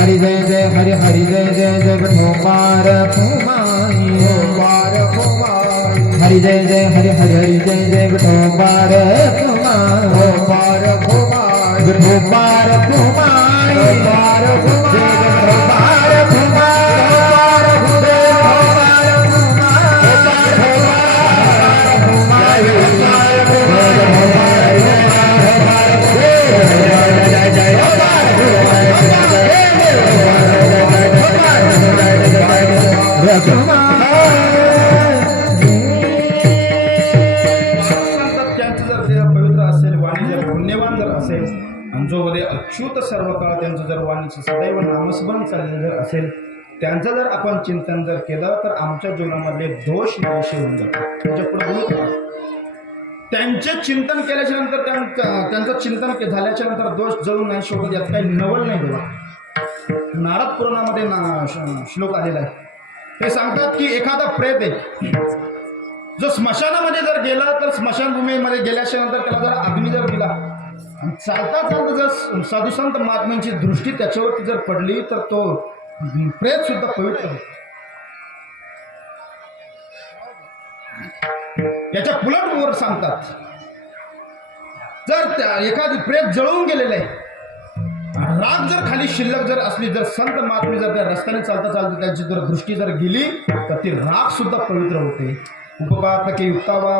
हरि जय जय हरि हरि जय जय जय विठोबार कुमाई हरि जय जय हरि हरि हरि जय जय विठोबार कुमाई विठोबार कुमाई जय विठोबार त्यांचं जर देह पवित्र असेल, वाणी जर पुण्यवान जर असेल आणि जो मध्ये अच्युत सर्व काळ त्यांचं जर वाणीचं सदैव नामस्मरण चाललेलं जर असेल, त्यांचं जर आपण चिंतन जर केलं तर आमच्या जीवनामधले दोष नाहीसे होऊन जातात. त्याच्या पुढे बोलू का? त्यांचे चिंतन केल्याच्या नंतर त्यांचं चिंतन झाल्याच्या नंतर दोष जळून नाही शोधत, यात काही नवल नाही बघा. नारद पुराणामध्ये श्लोक आलेला आहे. ते सांगतात की एखादा प्रेत आहे, जो स्मशानामध्ये जर गेला तर स्मशानभूमीमध्ये गेल्याच्या नंतर त्याला जर अग्नी जर दिला आणि चालता चालता जर साधुसंत महात्म्यांची दृष्टी त्याच्यावरती जर पडली तर तो प्रेत सुद्धा पवित्र होतो. याच्या पुलट सांगतात, जर एखादी प्रेत जळून गेलेलं आहे, राग जर खाली शिल्लक जर असली, जर संत महात्मे जर त्या रस्त्याने चालता चालता त्यांची जर दृष्टी जर गेली तर ती राग सुद्धा पवित्र होते. उपपातके युक्तावा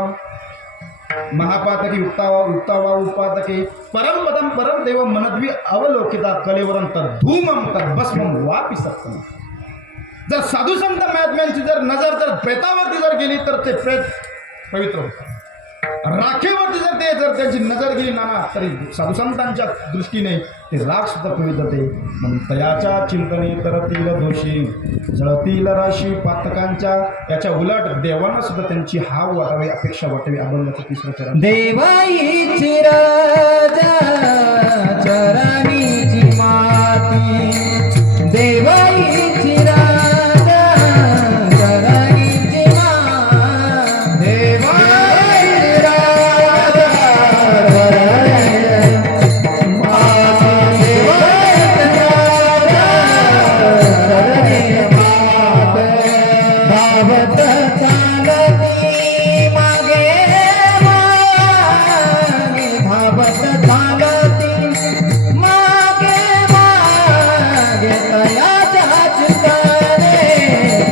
महापातके युक्तावा उपातके परमपदम परम देव मनद्वी अवलोकिता कलेवरंत धूमम तद्भस्मम वापी सत्तम. जर साधू संत महात्म्यांची जर नजर जर प्रेतावरती जर गेली तर ते प्रेत पवित्र होतं. राखेवरती जर त्यांची नजर गेली नाना तरी साधुसंतांच्या दृष्टीने ते राग सुद्धा पवित्र होते. म्हणून तयाच्या चिंतने तरतील दोषी जळतील राशी पातकांच्या. याच्या उलट देवांना सुद्धा त्यांची हाव वाटावी, अपेक्षा वाटावी. अभंगाचं तिसरं चरण. देवाईची राजा चरणीची माती देवाईची राजा चरणीची माती देवाईची राजा भावत चालती मागे मागे भावत चालती मागे मागे तयाच्या चिंतने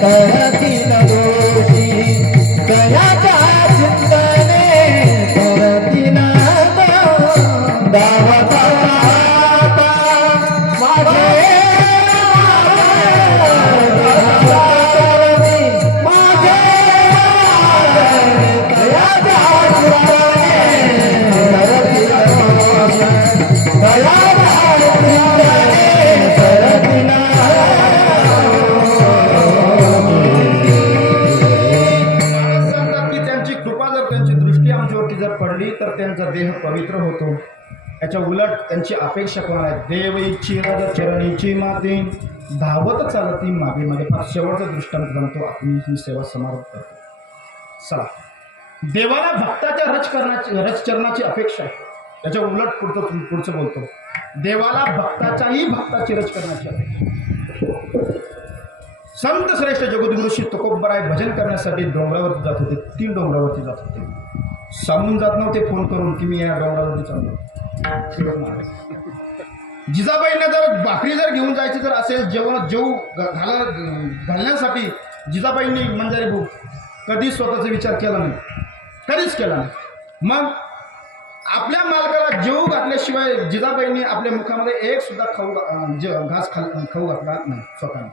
करतील दोषी तयाच्या चिंतने करतील धावता मागे पडली तर त्यांचा देह पवित्र होतो. याच्या उलट त्यांची अपेक्षा कोण आहे? देव इच्छी राजा चरणीची माती धावत चालती मागे मागे. फार शेवटचा दृष्टांत सांगतो, आपण ही सेवा समारोप करतो. चला, देवाला भक्ताच्या रचचरणाची अपेक्षा आहे. त्याच्या उलट पुढचं बोलतो, देवाला भक्ताची रच करण्याची अपेक्षा. संत श्रेष्ठ जगद्गुरु श्री तुकोबराय भजन करण्यासाठी डोंगरावरती जात होते. 3 डोंगरावरती जात होते. सांगून जात नव्हते फोन करून की मी या डोंगरावरती चाललो. जिजाबाईंना जर भाकरी जर घेऊन जायची जर असेल, जेवू घालण्यासाठी जिजाबाईंनी मंजारी भाऊ कधीच स्वतःचा विचार केला नाही, कधीच केला नाही. मग आपल्या मालकाला जेवू घातल्याशिवाय जिजाबाईंनी आपल्या मुखामध्ये एक सुद्धा घास खाऊ घातला नाही स्वतःने.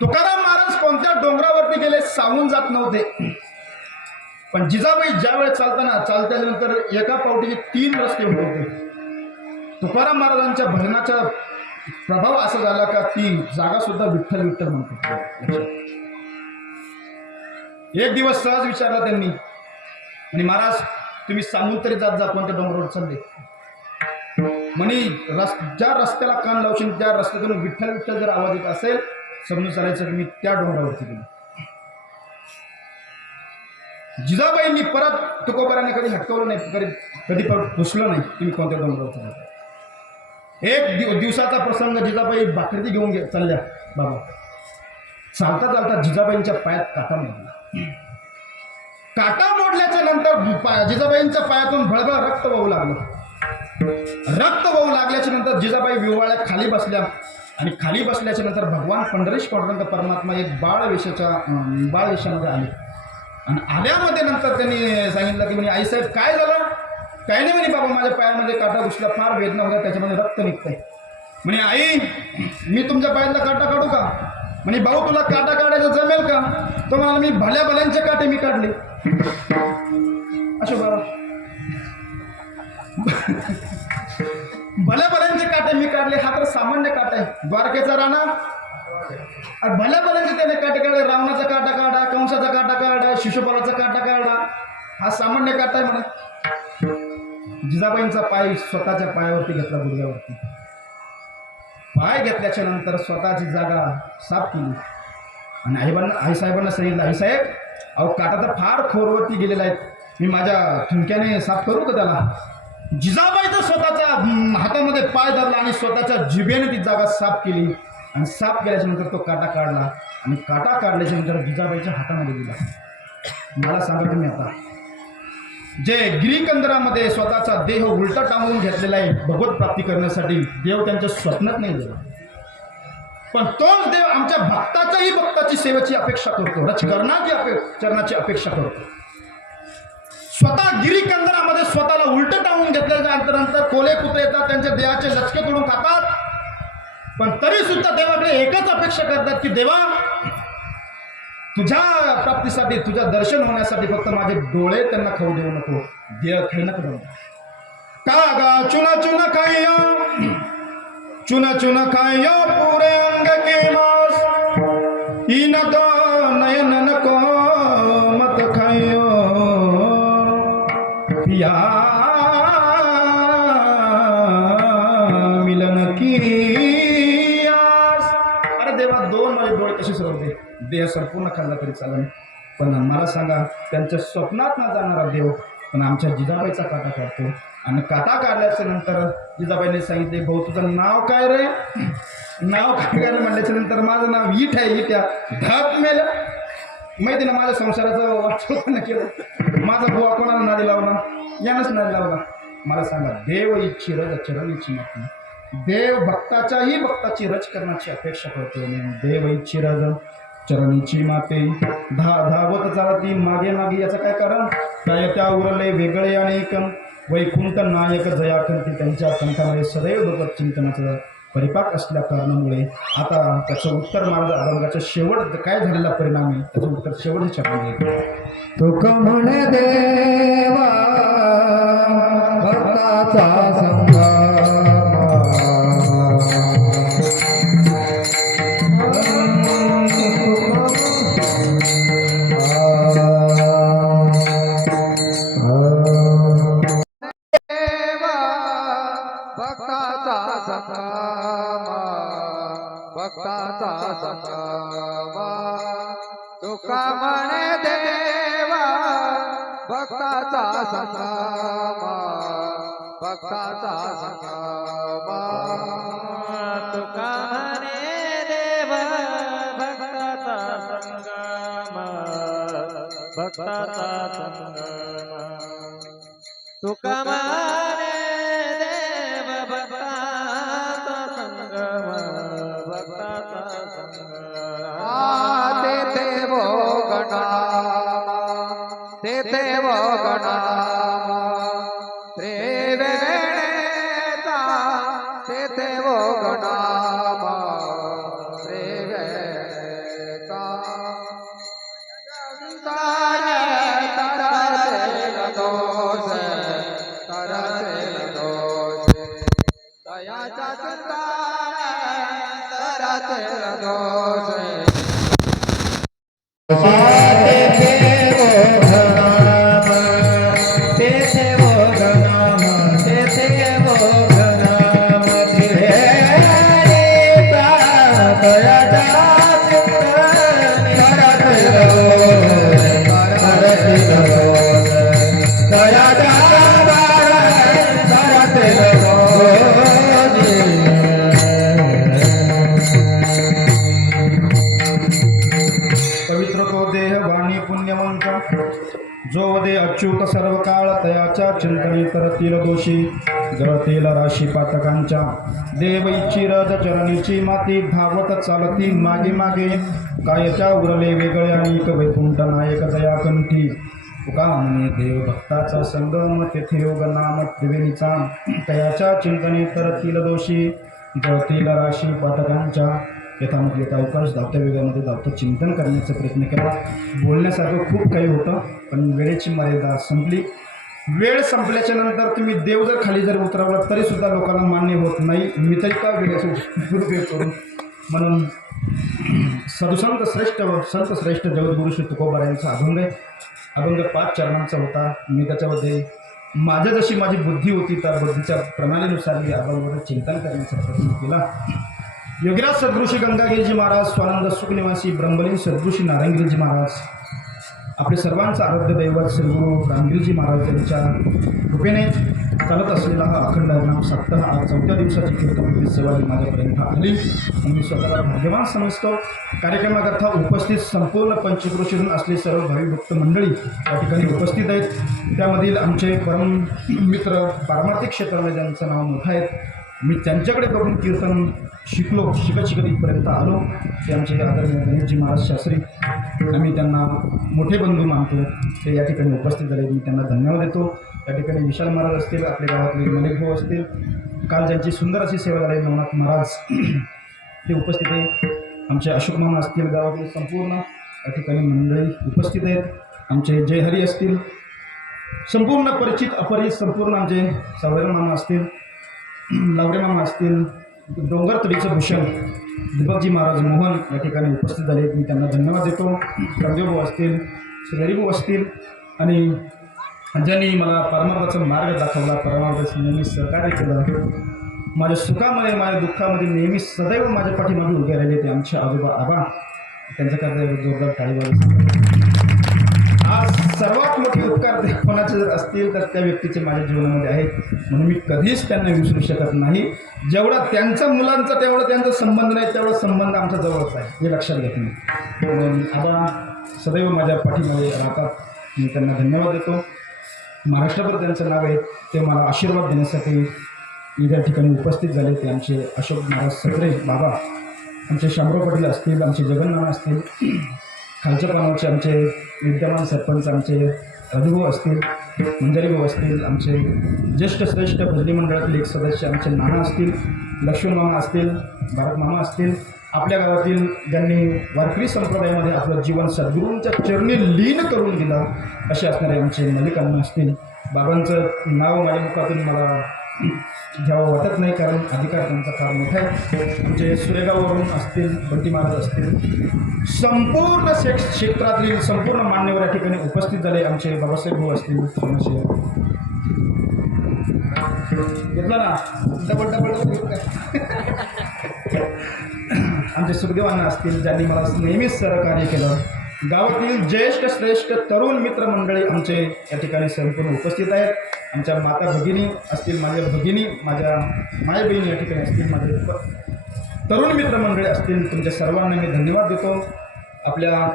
तुकाराम महाराज कोणत्या डोंगरावरती गेले सांगून जात नव्हते. पण जिजाबाई ज्यावेळेस चालत्यानंतर एका पावटीचे 3 रस्ते होते. तुकाराम महाराजांच्या भजनाचा प्रभाव असा झाला का ती जागा सुद्धा विठ्ठल विठ्ठल म्हणतो. एक दिवस सहज विचारला त्यांनी, आणि महाराज तुम्ही सांगून तरी जात जा कोणत्या डोंगरावर चालले. म्हणे ज्या रस्त्याला कान लावशील त्या रस्त्यातून विठ्ठल विठ्ठल जर आवाज येत असेल समजून चालायचं की मी त्या डोंगरावरती गेलो. जिजाबाईंनी परत तुकोबाराने कधी हटकवलं नाही, कधी परत पुसलं नाही तुम्ही कोणत्या डोंगरावरती जाता. दिवसाचा प्रसंग जिजाबाई भाकरी घेऊन चालल्या बाबा. चालता चालता जिजाबाईंच्या पायात काटा मोडला. काटा मोडल्याच्या नंतर जिजाबाईंच्या पायातून भळभळ रक्त वाहू लागलं. रक्त वाहू लागल्याच्या नंतर जिजाबाई विव्हाळ्या खाली बसल्या आणि खाली बसल्याच्या नंतर भगवान पंढरीश पांडुरंग परमात्मा एक बाळवेशामध्ये आले आणि आल्यामध्ये नंतर त्यांनी सांगितलं की म्हणे आईसाहेब काय झालं. काही नाही म्हणे बाबा माझ्या पायामध्ये काटा घुसला, फार वेदना होत्या, त्याच्यामध्ये रक्त निघतंय. म्हणे आई मी तुमच्या पायातला काटा काढू का. म्हणे भाऊ तुला काटा काढायचं जमेल का. तो म्हणाला मी भल्या भल्यांचे काटे मी काढले. अशोक बाबा भल्या भल्यांचे काटे मी काढले. हा तर सामान्य काटा आहे. द्वारकेचा राणा भल्या भल्यांचे त्याने काटे काढले. रावणाचा काटा काढा, कंसाचा काटा काढा, शिशुपालाचा काटा काढा. हा सामान्य काटा आहे म्हणा. जिजाबाईंचा पाय स्वतःच्या पायावरती घेतला, गुडघ्यावरती पाय घेतल्याच्या नंतर स्वतःची जागा साफ केली आणि आईसाहेबांना सांगितलं आईसाहेब अहो काटा तर फार खोरवरती गेलेला आहे, मी माझ्या ठुमक्याने साफ करू का त्याला. जिजाबाईचा स्वतःच्या हातामध्ये पाय धरला आणि स्वतःच्या जिभेने ती जागा साफ केली आणि साफ केल्याच्या नंतर तो काटा काढला आणि काटा काढल्याच्या नंतर जिजाबाईच्या हातामध्ये दिला. मला सांगा तुम्ही आता जे गिरीकंदरामध्ये स्वतःचा देह उलटा टांगून घेतलेला आहे भगवत प्राप्ती करण्यासाठी, देव त्यांच्या स्वप्नात नाही दिला, पण तोच देव आमच्या भक्ताची सेवेची अपेक्षा करतो, चरणाची अपेक्षा करतो. स्वतः गिरीकंदरामध्ये स्वतःला उलट टांगून घेतल्याच्या नंतर कोले कुत्रे येतात, त्यांच्या देहाचे लचके तोडून खातात, पण तरी सुद्धा देवाकडे एकच अपेक्षा करतात की देवा तुझ्या प्राप्तीसाठी, तुझ्या दर्शन होण्यासाठी फक्त माझे डोळे त्यांना खाऊ देऊ नको, देह खेळणं करू. कागा चुना चुना खाइयो, चुना चुना खाइयो पूरे अंग के मांस, इन तो नयन नको मत खाइयो या मिलन की आस. अरे देवा दोन माझे डोळे कसे सरवते, देह संपूर्ण खाल्ला तरी चालेल, पण मला सांगा त्यांच्या स्वप्नात न जाणारा देव पण आमच्या जिजाबाईचा काटा काढतो. आणि काटा काढल्याच्या नंतर जिजाबाईने सांगितले भाऊ तुझं नाव काय रे. नाव काय रे म्हणल्याच्या नंतर माझं नाव ईट आहे. ईट्या ढाप मेलं माहिती ना, माझ्या संसाराचं वाचवणं केलं, माझा बुवा कोणाला नादी लावला, यानंच नादी लावला. मला सांगा देव इच्छी रज चरणीची माती, देव भक्ताची रच करण्याची अपेक्षा करतो. देव इच्छी रज चरणीची माते धावत चालती मागे मागे. याचं काय कारण, काय त्या उरले वेगळे अनेक वैकुंठ नायक जयाकंती, त्यांच्या कंठामध्ये सदैव भगवत चिंतनाचा परिपाक असल्या कारणामुळे आता त्याचं उत्तर महाराज अभंगाच्या शेवट काय झालेला परिणाम आहे त्याचं उत्तर शेवटच्या चरणी. तुक म्हणे देवा भक्ताचा संगमा, भक्ताचा संगमा, तुका म्हणे देवा भक्ताचा संगमा, भक्ताचा संगमा, तुका म्हणे देवा भक्ताचा संगमा, भक्ताचा संगमा, तुका म्हणे देव भक्ताचा संगमा, भक्ताचा संगमा. तेथे वो गणामा, तेथे वो गणामा, त्रिवेणेचा तेथे वो गणामा, त्रिवेणेचा तरसेल दोष, तरसेल दोष, दयाचा संतान तरसेल दोष. तरतील दोषी जळतील राशी पातकांच्या देव इच्छी रज चरणीची माती धावत चालती मागे मागे कायच्या उरले वेगळे आणि वैकुंठ नायक दयाकंठी तुका म्हणे देव भक्ताचा संगम तेथे योग नाम त्रिवेणीचा तयाच्या चिंतने तरतील दोषी जळतील राशी पातकांच्या यथामध्ये येता अवकाश धावत्या वेगामध्ये धावतं चिंतन करण्याचा प्रयत्न केला. बोलण्यासारखं खूप काही होतं पण वेळेची मर्यादा संपली. वेळ संपल्याच्या नंतर तुम्ही देव जर खाली जर उतरवला तरी सुद्धा लोकांना मान्य होत नाही. मी तरी का वेळेचा दुरुपयोग करून म्हणून साधुसंत श्रेष्ठ जगद्गुरु श्री तुकोबा यांचा अभंग आहे. अभंग 5 चरणांचा होता. मी त्याच्यामध्ये माझ्या जशी माझी बुद्धी होती त्या बुद्धीच्या प्रणालीनुसार मी अभंगावर चिंतन करण्याचा प्रयत्न केला. योगीराज सद्गुरुश्री गंगागिरीजी महाराज, स्वानंद सुखनिवासी ब्रह्मलीन सद्गुरुश्री नारायणगिरीजी महाराज, आपले सर्वांचं आराध्य दैवत श्रीगुरु रामगिरीजी महाराज यांच्या कृपेने चालत असलेला हा अखंड हरिनाम सप्ताह आज 4थ्या दिवसाची कीर्तन सेवा माझ्यापर्यंत आली. मी स्वतःला भाग्यवान समजतो. कार्यक्रमाकरता उपस्थित संपूर्ण पंचक्रोशीतून असले सर्व भावी भक्त मंडळी या ठिकाणी उपस्थित आहेत. त्यामधील आमचे परम मित्र पारमार्थिक क्षेत्रामध्ये ज्यांचं नाव मोठं आहे, मी त्यांच्याकडे बघून कीर्तन शिकत इथपर्यंत आलो. ते आमचे आदरणीय गणेशजी महाराज शास्त्री, आम्ही त्यांना मोठे बंधू मानतो. ते या ठिकाणी उपस्थित झाले, मी त्यांना धन्यवाद देतो. या ठिकाणी विशाल महाराज असतील, आपल्या गावातले मलिक भाऊ असतील, काल ज्यांची सुंदर अशी सेवा झाली नवनाथ महाराज ते उपस्थित आहे. आमचे अशोक मामा असतील, गावातील संपूर्ण या ठिकाणी मंडळी उपस्थित आहेत. आमचे जयहरी असतील, संपूर्ण परिचित अपरिचित संपूर्ण आमचे सावळेकर मामा असतील, लावरे मामा असतील, डोंगर तडीचं भूषण दीपकजी महाराज मोहन या ठिकाणी उपस्थित झाले, मी त्यांना धन्यवाद देतो. कर्देभाऊ असतील, श्रीहरिभाऊ असतील आणि ज्यांनी मला परमार्थाचा मार्ग दाखवला, परमार्थाचं नेहमी सहकार्य केलं, माझ्या सुखामध्ये माझ्या दुःखामध्ये नेहमी सदैव माझ्या पाठीमागे उभे राहिले ते आमचे आजोबा आबा. त्यांच्याकरता जोरदार टाळीवाज. आज सर्वात मोठे उपकार ते कोणाचे जर असतील तर त्या व्यक्तीचे माझ्या जीवनामध्ये आहेत, म्हणून मी कधीच त्यांना विसरू शकत नाही. जेवढा त्यांचा मुलांचा तेवढा त्यांचा संबंध नाही, तेवढा संबंध आमच्या जवळच आहे, हे लक्षात घेत मी. म्हणून आबा सदैव माझ्या पाठीमागे राहतात, मी त्यांना धन्यवाद देतो. महाराष्ट्रभर त्यांचं नाव आहे. ते मला आशीर्वाद देण्यासाठी या ठिकाणी उपस्थित झाले. ते आमचे अशोक महाराज सत्रे बाबा, आमचे शामराव पाटील असतील, आमचे जगन्नाथ असतील, खालच्या पानावरचे आमचे विद्यमान सरपंच आमचे रघुभाऊ असतील, मंजारीभाऊ असतील, आमचे ज्येष्ठ श्रेष्ठ भजनी मंडळातील एक सदस्य आमचे नाना असतील, लक्ष्मण मामा असतील, भारत मामा असतील, आपल्या गावातील ज्यांनी वारकरी संप्रदायामध्ये आपलं जीवन सद्गुरूंच्या चरणी लीन करून दिलं असे असणारे आमचे मल्लिकांना असतील. बाबांचं नाव माझ्या मुखातून मला घ्यावं वाटत नाही, कारण अधिकार त्यांचा फार मोठा आहे. आमचे सुरेगाववरून असतील, बंटी महाराज असतील, संपूर्ण क्षेत्रातील संपूर्ण मान्यवर या ठिकाणी उपस्थित झाले. आमचे बाबासाहेब भाऊ असतील, घेतला ना डबल आमचे सुखदेवांना असतील, ज्यांनी मला नेहमीच सहकार्य केलं. गावातील ज्येष्ठ श्रेष्ठ तरुण मित्रमंडळी आमचे या ठिकाणी संपूर्ण उपस्थित आहेत. आमच्या माता भगिनी असतील, माझ्या भगिनी, माझ्या माय बहिणी या ठिकाणी असतील, माझे तरुण मित्रमंडळी असतील, तुमच्या सर्वांना मी धन्यवाद देतो. आपल्या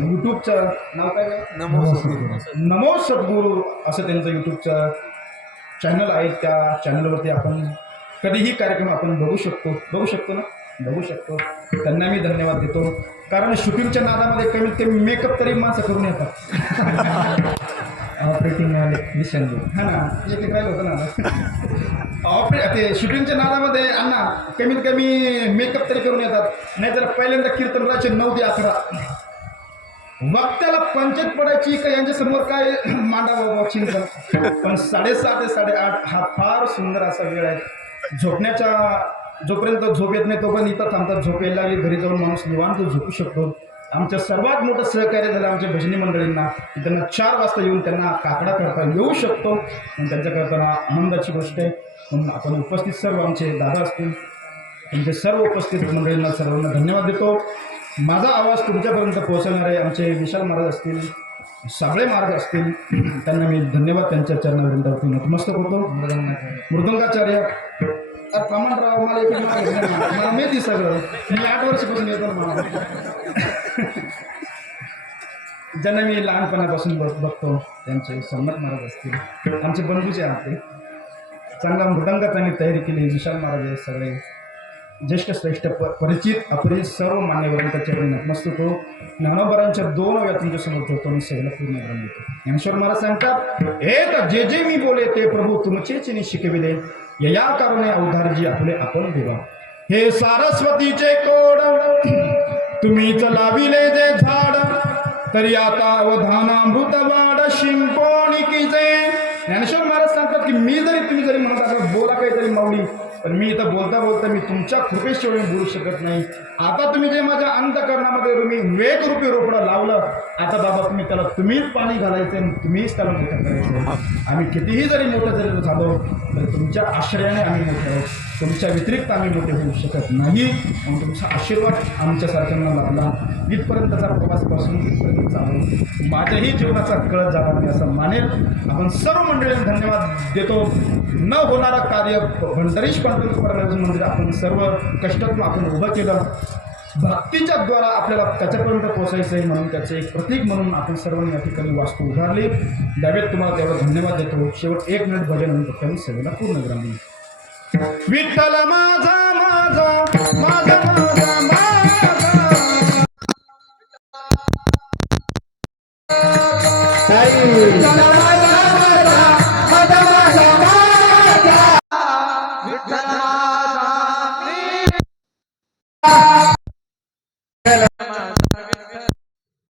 यूट्यूबचं नाव काय आहे? नमो सद्गुरू असं त्यांचं यूट्यूबचं चॅनल आहे. त्या चॅनलवरती आपण कधीही कार्यक्रम आपण बघू शकतो. त्यांना मी धन्यवाद देतो, कारण शूटिंगच्या नादामध्ये कमीत कमी मेकअप तरी माणसं करून येतात. ऑपरेटिंग विषय हा ना, एक काय होतं ना ते शूटिंगच्या नादामध्ये अण्णा कमीत कमी मेकअप तरी करून येतात. नाहीतर पहिल्यांदा कीर्तन राहायचे 9 ते 11. वक्त्याला पंचायत पडायची का यांच्यासमोर काय मांडावं चिंतन, पण 7:30 ते 8:30 हा फार सुंदर असा वेळ आहे. जोपर्यंत झोप येत नाही तोपर्यंत इथं थांबतात. झोप यायला लागली घरी जाऊन माणूस निवांत झोपू शकतो. आमच्या सर्वात मोठं सहकार्य झालं आमच्या भजनी मंडळींना, त्यांना 4 वाजता येऊन त्यांना काकडा करता येऊ शकतो, आणि त्यांच्या करताना आनंदाची गोष्ट आहे. म्हणून आपण उपस्थित सर्व आमचे दादा असतील, तुमचे सर्व उपस्थित मंडळींना सर्वांना धन्यवाद देतो. माझा आवाज तुमच्यापर्यंत पोहोचवणारे आमचे विशाल महाराज असतील, साबळे महाराज असतील, त्यांना मी धन्यवाद त्यांच्या चरणावरती नतमस्तक होतो. मृदंगाचार्य प्रमाणराव मला माहिती सगळं, मी 8 वर्षापासून येतो मला. ज्यांना मी लहानपणापासून बघतो त्यांचे सोमनाथ महाराज असतील, आमचे बंधूचे आहात ते. चांगला मृदंग त्यांनी तयारी केली. विशाल महाराज हे सगळे ज्येष्ठ श्रेष्ठ परिचित अपरिचित सर्व मान्यवरांच्या चरणी नतमस्तक हो. ज्ञानोबरांच्या 2 वेळा तुमच्या समोर ठेवतो आणि सेवेला पूर्ण करून देतो. ज्ञानेश्वर महाराज सांगतात, हे तर जे जे मी बोले ते प्रभू तुमचेच शिकविले, या कारणे अवधारजी आपले आपण देवा. हे सारस्वतीचे कोड तुम्हीच लाविले जे झाड, तरी आता अवधानामृत वाढ शिंपोणिकीचे. ज्ञानेश्वर महाराज सांगतात की तुम्ही जरी म्हणत असाल बोला काहीतरी माऊली, पण मी इथं बोलता बोलता मी तुमच्या कृपेशिवाय बोलू शकत नाही. आता तुम्ही जे माझ्या अंतकरणामध्ये तुम्ही वेग रूपी रोपडं लावलं, आता बाबा तुम्हीच पाणी घालायचं आणि तुम्हीच त्याला मोठं करायचं. आम्ही कितीही जरी मोठं जरी झालो तर तुमच्या आश्रयाने आम्ही मोठे आहोत, तुमच्या व्यतिरिक्त आम्ही मोठे होऊ शकत नाही. म्हणून तुमचा आशीर्वाद आमच्यासारख्यांना लाभला. इथपर्यंतचा प्रवासपासून इथपर्यंत चालू माझ्याही जीवनाचा कळ झाला मी असं मानेल. आपण सर्व मंडळींना धन्यवाद देतो. न होणारा कार्य भंडरीश पांडुरंग मंदिर आपण सर्व कष्टातून आपण उभं केलं. भक्तीच्या द्वारा आपल्याला त्याच्यापर्यंत पोहोचायचं आहे, म्हणून त्याचे एक प्रतीक म्हणून आपण सर्वांनी या ठिकाणी वास्तू उभारली. द्यावेत तुम्हाला तेवढा धन्यवाद देतो. शेवट 1 मिनिट भजन नंतर त्यांनी सेवेला पूर्ण करावी. विठ्ठल माझा माझा माझा माझा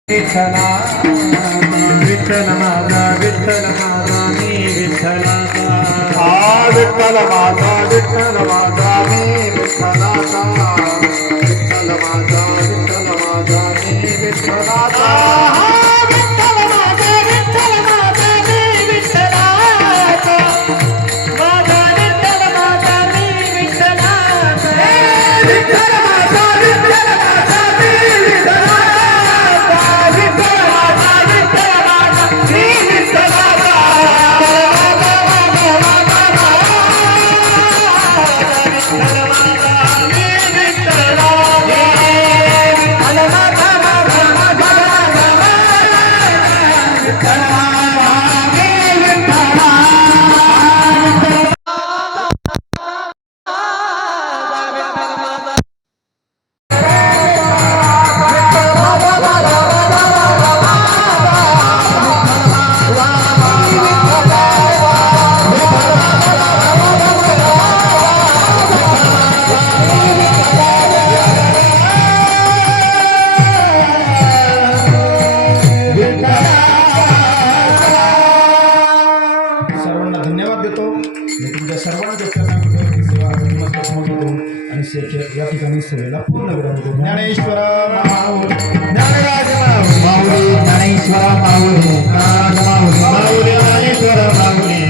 विठ्ठला विठ्ठल माझा विठ्ठल माझा मी विठ्ठलाचा. विठ्ठल माझा विठ्ठल माझा मी विठ्ठलाचा. विठ्ठल माझा विठ्ठल माझा मी विठ्ठलाचा. विठ्ठल माझा विठ्ठल माझा मी विठ्ठलाचा. माझा विठ्ठल माझा मी विठ्ठलाचा. विठ्ठल माझा विठ्ठल माझा मी विठ्ठलाचा. विठ्ठल माझा विठ्ठल माझा मी विठ्ठलाचा. या ठिकाणी सेवेला पूर्ण विराम देतो. ज्ञानेश्वरा माऊली ज्ञानेश्वरा माऊली ज्ञानेश्वरा माऊली